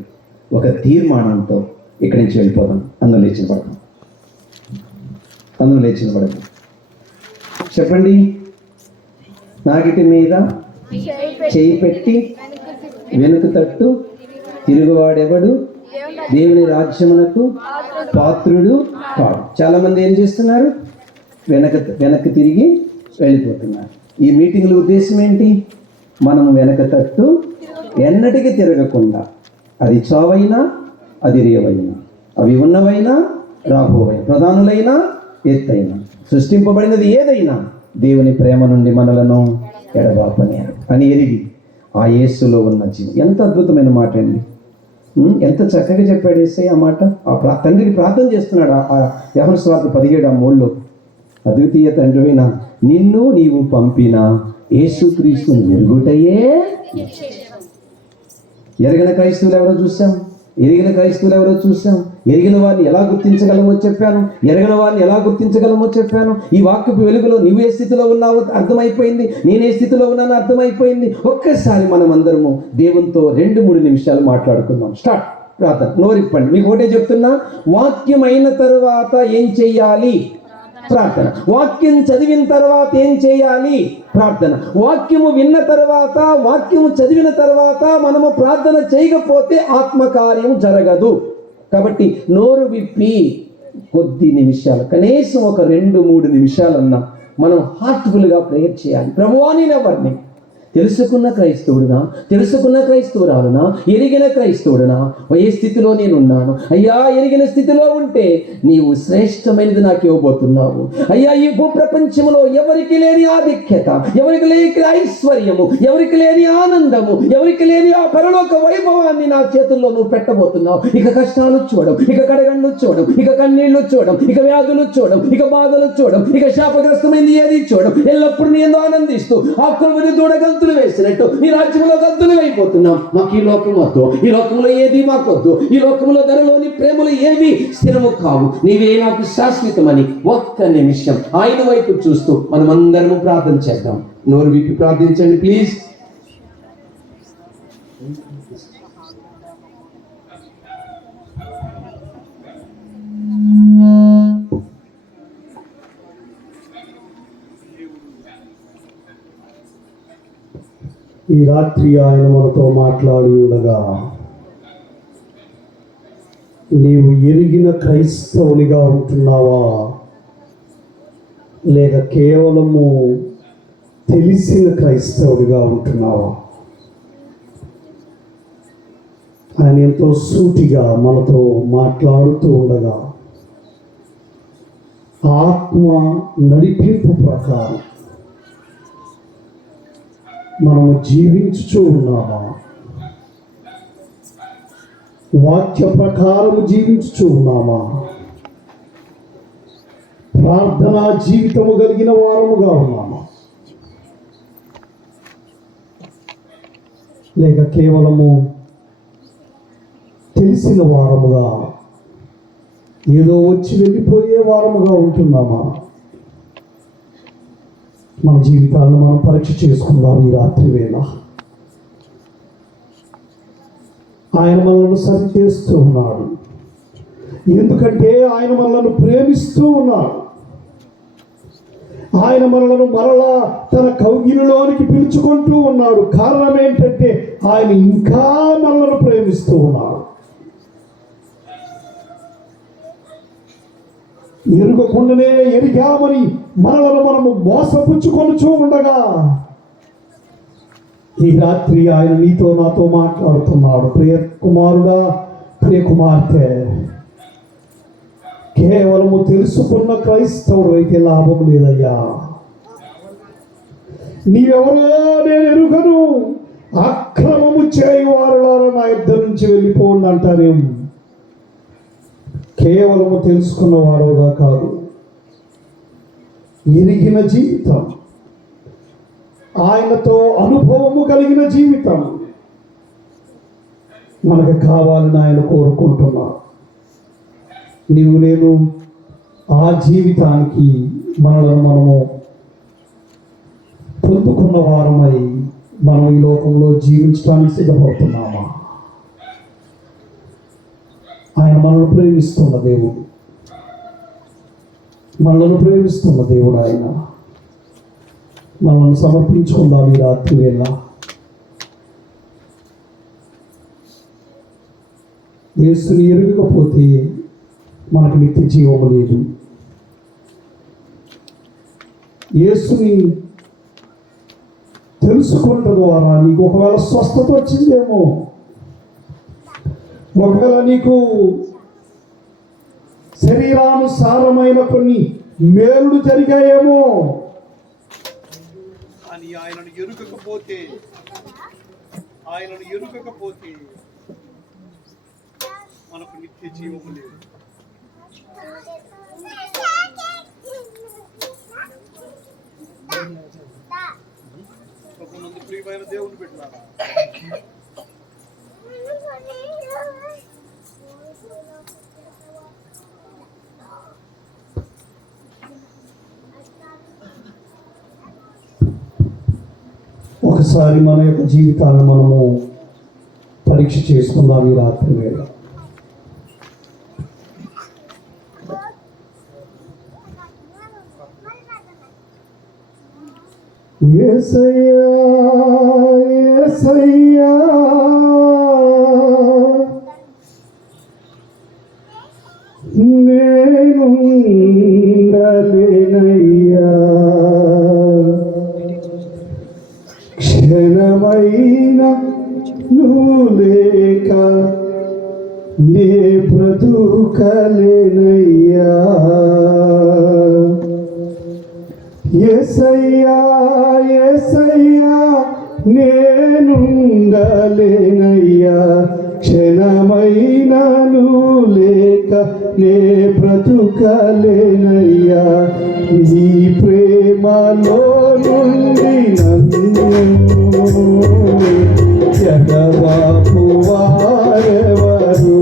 ఒక తీర్మానంతో ఇక్కడి నుంచి వెళ్ళిపోదాం. అందులో లేచిన పడదు. చెప్పండి. నాగిటి మీద చేయి పెట్టి వెనుక తట్టు తిరుగువాడెవడు దేవుని రాజ్యమునకు పాత్రుడు కాడు. చాలా మంది ఏం చేస్తున్నారు? వెనక్కి తిరిగి వెళ్ళిపోతున్నారు. ఈ మీటింగ్ల ఉద్దేశం ఏంటి? మనం వెనక తట్టు ఎన్నటికీ తిరగకుండా, అది చావైనా అది రేవైనా, అవి ఉన్నవైనా రాబోవైనా, ప్రధానులైనా ఎత్తైనా, సృష్టింపబడినది ఏదైనా దేవుని ప్రేమ నుండి మనలను ఎడబాపని అని ఎరిగి ఆ యేసులో ఉన్న జీవం. ఎంత అద్భుతమైన మాట అండి! ఎంత చక్కగా చెప్పాడు యేసయ్య ఆ మాట. తండ్రికి ప్రార్థన చేస్తున్నాడు ఆ యోహాను సువార్త 17:3. అద్వితీయ తండ్రివైన నిన్ను నీవు పంపిన యేసుక్రీస్తుని ఎరుగుటయే. ఎరగిన క్రైస్తవులు ఎవరో చూసాం, ఎరిగిన క్రైస్తవులు ఎవరో చూసాం. ఎరిగిన వారిని ఎలా గుర్తించగలమో చెప్పాను, ఎరగిన వారిని ఎలా గుర్తించగలమో చెప్పాను. ఈ వాక్యపు వెలుగులో నువ్వు ఏ స్థితిలో ఉన్నావో అర్థమైపోయింది, నేనే స్థితిలో ఉన్నానో అర్థమైపోయింది. ఒక్కసారి మనం అందరము దేవునితో 2-3 నిమిషాలు మాట్లాడుకుందాం. స్టార్ట్. ప్రార్థన. నోరిప్పండి. మీకు ఒకటే చెప్తున్నా, వాక్యం అయిన తర్వాత ఏం చెయ్యాలి? ప్రార్థన. వాక్యం చదివిన తర్వాత ఏం చేయాలి? ప్రార్థన. వాక్యము విన్న తర్వాత, వాక్యము చదివిన తర్వాత మనము ప్రార్థన చేయకపోతే ఆత్మకార్యం జరగదు. కాబట్టి నోరు విప్పి కొద్ది నిమిషాలు, కనీసం ఒక 2-3 నిమిషాలన్నా మనం హార్ట్ఫుల్గా ప్రేయర్ చేయాలి. ప్రభువా, నేను ఎవరిని? తెలుసుకున్న క్రైస్తవుడునా, తెలుసుకున్న క్రైస్తవురాలునా, ఎరిగిన క్రైస్తవుడునా, ఏ స్థితిలో నేనున్నాను అయ్యా? ఎరిగిన స్థితిలో ఉంటే నీవు శ్రేష్టమైనది నాకు ఇవ్వబోతున్నావు అయ్యా. ఈ భూప్రపంచంలో ఎవరికి లేని ఆధిక్యత, ఎవరికి లేని ఐశ్వర్యము, ఎవరికి లేని ఆనందము, ఎవరికి లేని ఆ పరలోక వైభవాన్ని నా చేతుల్లో నువ్వు పెట్టబోతున్నావు. ఇక కష్టాలు చూడడం, ఇక కడగండ్లు చూడడం, ఇక కన్నీళ్లు చూడడం, ఇక వ్యాధులు చూడడం, ఇక బాధలు చూడడం, ఇక శాపగ్రస్తమైంది ఏది చూడడం. ఎల్లప్పుడూ నేను ఆనందిస్తూ ఆకులు దూడగలుగుతూ వేసినట్టు ఈ రాజ్యంలో గంతులు అయిపోతున్నాం. మాకు ఈ లోకం వద్దు, ఈ లోకంలో ఏది మాకొద్దు, ఈ లోకంలో ధరలోని ప్రేమలు ఏవి స్థిరము కావు, నీవే నాకు శాశ్వతమని ఒక్క నిమిషం ఆయన వైపు చూస్తూ మనం అందరము ప్రార్థన చేద్దాం. నోరు విప్పి ప్రార్థించండి ప్లీజ్. ఈ రాత్రి ఆయన మనతో మాట్లాడి ఉండగా, నీవు ఎరిగిన క్రైస్తవునిగా ఉంటున్నావా, లేక కేవలము తెలిసిన క్రైస్తవుడిగా ఉంటున్నావా? ఆయన ఎంతో సూటిగా మనతో మాట్లాడుతూ ఉండగా, ఆత్మ నడిపింపు ప్రకారం మనము జీవించుచూ ఉన్నామా? వాక్య ప్రకారము జీవించుచూ ఉన్నామా? ప్రార్థనా జీవితము కలిగిన వారముగా ఉన్నామా? లేక కేవలము తెలిసిన వారముగా, ఏదో వచ్చి వెళ్ళిపోయే వారముగా ఉంటున్నామా? మన జీవితాలను మనం పరీక్ష చేసుకుందాం ఈ రాత్రి వేళ. ఆయన మనల్ని సరి చేస్తూ ఉన్నాడు, ఎందుకంటే ఆయన మనల్ని ప్రేమిస్తూ ఉన్నాడు. ఆయన మనలను మరలా తన కౌగిలిలోనికి పిలుచుకుంటూ ఉన్నాడు. కారణం ఏంటంటే ఆయన ఇంకా మనల్ని ప్రేమిస్తూ ఉన్నాడు. ఎరుగకుండానే ఎరిగామని మనలను మనము మోసపుచ్చుకొనుచూ ఉండగా, ఈ రాత్రి ఆయన నీతో నాతో మాట్లాడుతున్నాడు. ప్రియ కుమారుడా, ప్రియ కుమార్తె, కేవలము తెలుసుకున్న క్రైస్తవుడు అయితే లాభం లేదయ్యా. నీవెవరో నేను ఎరుగను, అక్రమము చేయువారులారా నా యుద్ధ నుంచి వెళ్ళిపోండి అంటారేం. కేవలము తెలుసుకున్నవాడుగా కాదు, ఎరిగిన జీవితం, ఆయనతో అనుభవము కలిగిన జీవితం మనకు కావాలని ఆయన కోరుకుంటున్నా. నీవు నేను ఆ జీవితానికి మనలను మనము పొందుకున్న వారమై మనం ఈ లోకంలో జీవించడానికి సిద్ధపడుతున్నామా? ఆయన మనల్ని ప్రేమిస్తున్న దేవుడు, మనల్ని ప్రేమిస్తున్న దేవుడు. ఆయన మనల్ని సమర్పించుకుందాం ఈ రాత్రి వేళ. యేసుని ఎరుగకపోతే మనకు నిత్య జీవము లేదు. యేసుని తెలుసుకున్న ద్వారా నీకు ఒకవేళ స్వస్థత వచ్చిందేమో, ఒకవేళ నీకు శరీరానుసారమైన కొన్ని మేలులు జరిగాయేమో, అని ఆయనను ఎరుగకపోతే మనకు నిత్య జీవము లేదు. కొంతమంది ప్రియమైన దేవుని పెట్టినారా, ఒకసారి మన యొక్క జీవితాన్ని మనము పరీక్ష చేసుకుందాం ఈ రాత్రి వేళ. యేసయ్యా యేసయ్యా నేనుండలేనయ్యా, క్షణమైన నువ్వు లేక నే బ్రతుకలేనయ్యా. యేసయ్యా యేసయ్యా నేనుండలేనయ్యా, క్షణమైన నువ్వు లేక నే బ్రతుకలేనయ్యా. ఈ ప్రేమలో నుండి నన్ను ఎడబాపు వారెవరు,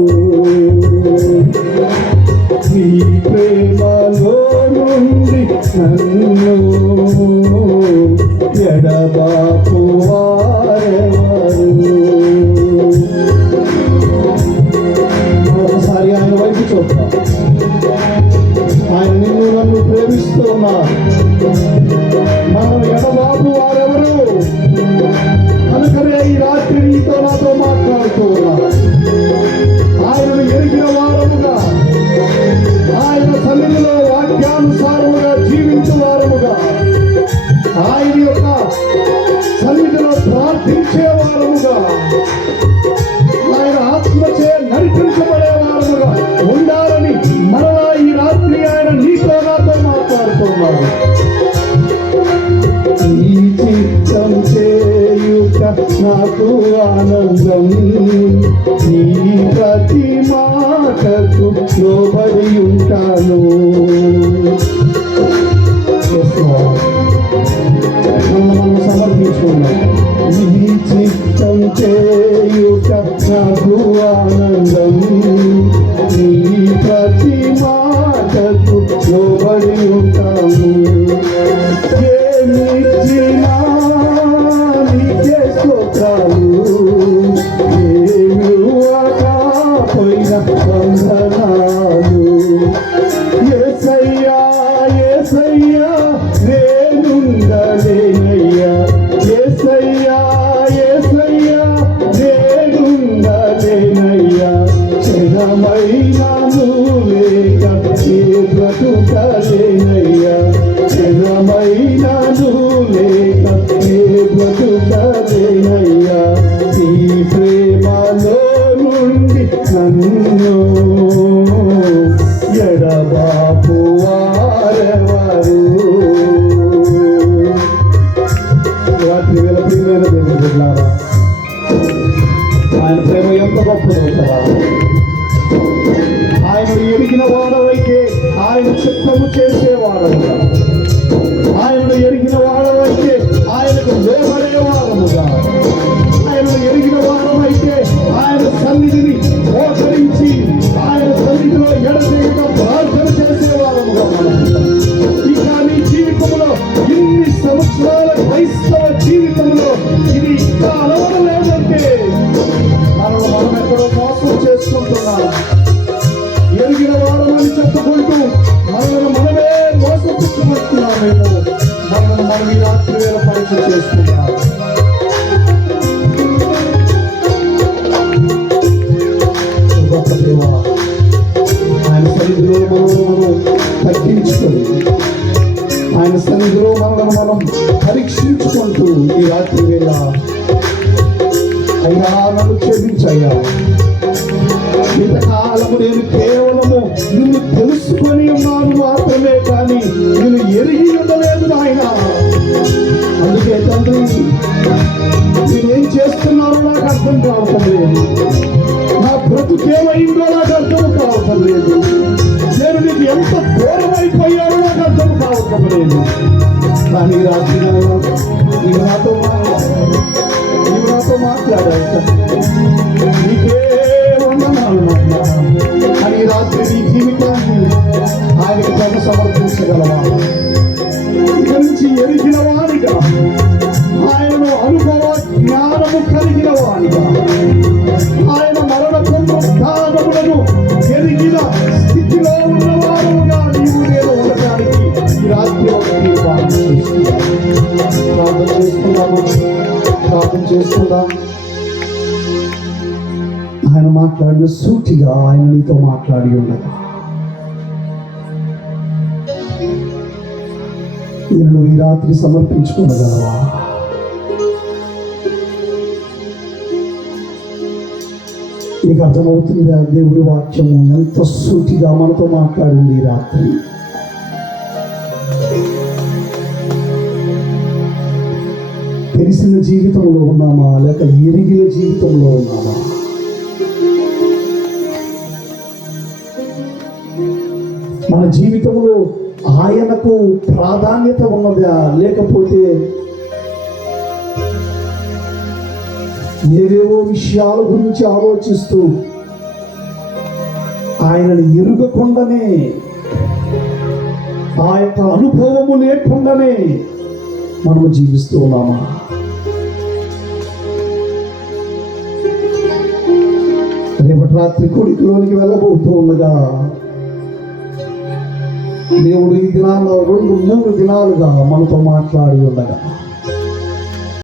ఈ ప్రేమలో నుండి నన్ను ఎడబాపు వారెవరు. ఒకసారి ఆయన వైపు చూద్దాం. ఆయన నిన్ను నన్ను ప్రేమిస్తూ ఉన్నారు. మనం ఎడబాపు వారెవరు కనుకనే ఈ రాత్రి నీతో నాతో మాట్లాడుతూ ఉన్నారు. ఆయనను ఎరిగిన వారముగా, ఆయన సన్నిధిలో వాక్యానుసారముగా జీవించు వారముగా, ఆయన యొక్క సన్నిధిలో ప్రార్థించే వారముగా, ఆయన ఆత్మచే నడిపించబడే వారముగా ఉండాలని మరలా ఈ రాత్రి ఆయన నీతో నాతో మాట్లాడుతున్నారు. ఈ చిత్తం చేయుట నాకు ఆనందం, నీ ప్రతి మాటకు లోబడి ఉంటాను. మనం సమర్పించుకున్నాం. ఈ చిత్తం చేయుట నాకు ఆనందం, నీ ప్రతి మాటకు లోబడి ఉంటాను. ఏమిచ్చినా నీకే స్తోత్రాలు, ఏమి పోయిన వందనాలు. యేసయ్యా యేసయ్యా నేనుండలేనయ్యా, యేసయ్యా యేసయ్యా నేనుండలేనయ్యా, క్షణమైన నువ్వు లేక నే బ్రతుకలేనయ్యా, క్షణమైన నువ్వు లేక నే బ్రతుకలేనయ్యా. నీ ప్రేమలో నుండి నన్ను ఎడబాపు వారెవరు. రాత్రి వేళ ప్రియమైన దేవుని బిడ్డలారా, ఆయన ప్రేమ ఎంత గొప్పదో కదా. ఆయనను ఎరిగిన వాడవైతే ఆయన చిత్తము చేసేవాడముగా, ఆయనను ఎరిగిన వాడవైతే ఆయనకు లోబడే వారముగా, ఆయనను ఎరిగిన వారమైతే ఆయన సన్నిధిని మోసరించి ఆయన సన్నిధిలో ఎడతెగక ప్రార్థన చేసేవారముగా మనం. ఇక నీ జీవితంలో ఇన్ని సంవత్సరాల క్రైస్తవ జీవితంలో ఇది ఇంకా అలవడలేదంటే మనం ఎక్కడో మోసం చేసుకుంటున్నాం. ఎరిగిన వారమని చెప్పుకుంటూ మనల్ని మనమే మోసపుచ్చుకుంటున్నామేమో. మనం ఈ రాత్రి రాత్రి వేళ అయ్యా నన్ను క్షమించయ్యా. ఇంతకాలము నేను కేవలము నిన్ను తెలుసుకొని ఉన్నాను మాత్రమే, కానీ నేను ఎరిగి ఉండలేదు నాయన. అందుకే తండ్రి, నేనేం చేస్తున్నానో నాకు అర్థం కావటం లేదు. నా బ్రతుకేమైందో నాకు అర్థం కావటం లేదు. నేను నీకు ఎంత దూరం అయిపోయానో నాకు అర్థం కావటం లేదు. కానీ రాత్రి నీవు నాతో మాట్లాడావు. నీకే వందనాలు అని రాత్రి నీ జీవితాన్ని ఆయనకు తను సమర్పించగలవా? ఇక్కడి నుంచి ఎరిగిన వాడిగా, ఆయనను అనుభవ జ్ఞానము కలిగిన వాడిగా, ఆయన మరణ పునరుత్థానములను ఎరిగిన స్థితిలో ఉన్నవారుగా నీవు నేను ఉండటానికి ఈ రాత్రి ప్రార్థన చేసుకుందాం. ఆయన మాట్లాడిన సూటిగా ఆయన నీతో మాట్లాడి ఉండగా నేను ఈ రాత్రి సమర్పించుకోగలవా? నీకు అర్థమవుతుంది ఆ దేవుడి వాక్యము ఎంత సూటిగా మనతో మాట్లాడింది ఈ రాత్రి. తెలిసిన జీవితంలో ఉన్నామా లేక ఎరిగిన జీవితంలో ఉన్నామా? మన జీవితంలో ఆయనకు ప్రాధాన్యత ఉన్నదా, లేకపోతే ఏవేవో విషయాల గురించి ఆలోచిస్తూ ఆయనను ఎరుగకుండానే, ఆ యొక్క అనుభవము లేకుండానే మనము జీవిస్తూ ఉన్నామా? రేపటి రాత్రి కొడుకులోనికి వెళ్ళబోతూ ఉండగా దేవుడు ఈ దినాల్లో 2-3 దినాలుగా మనతో మాట్లాడి ఉండగా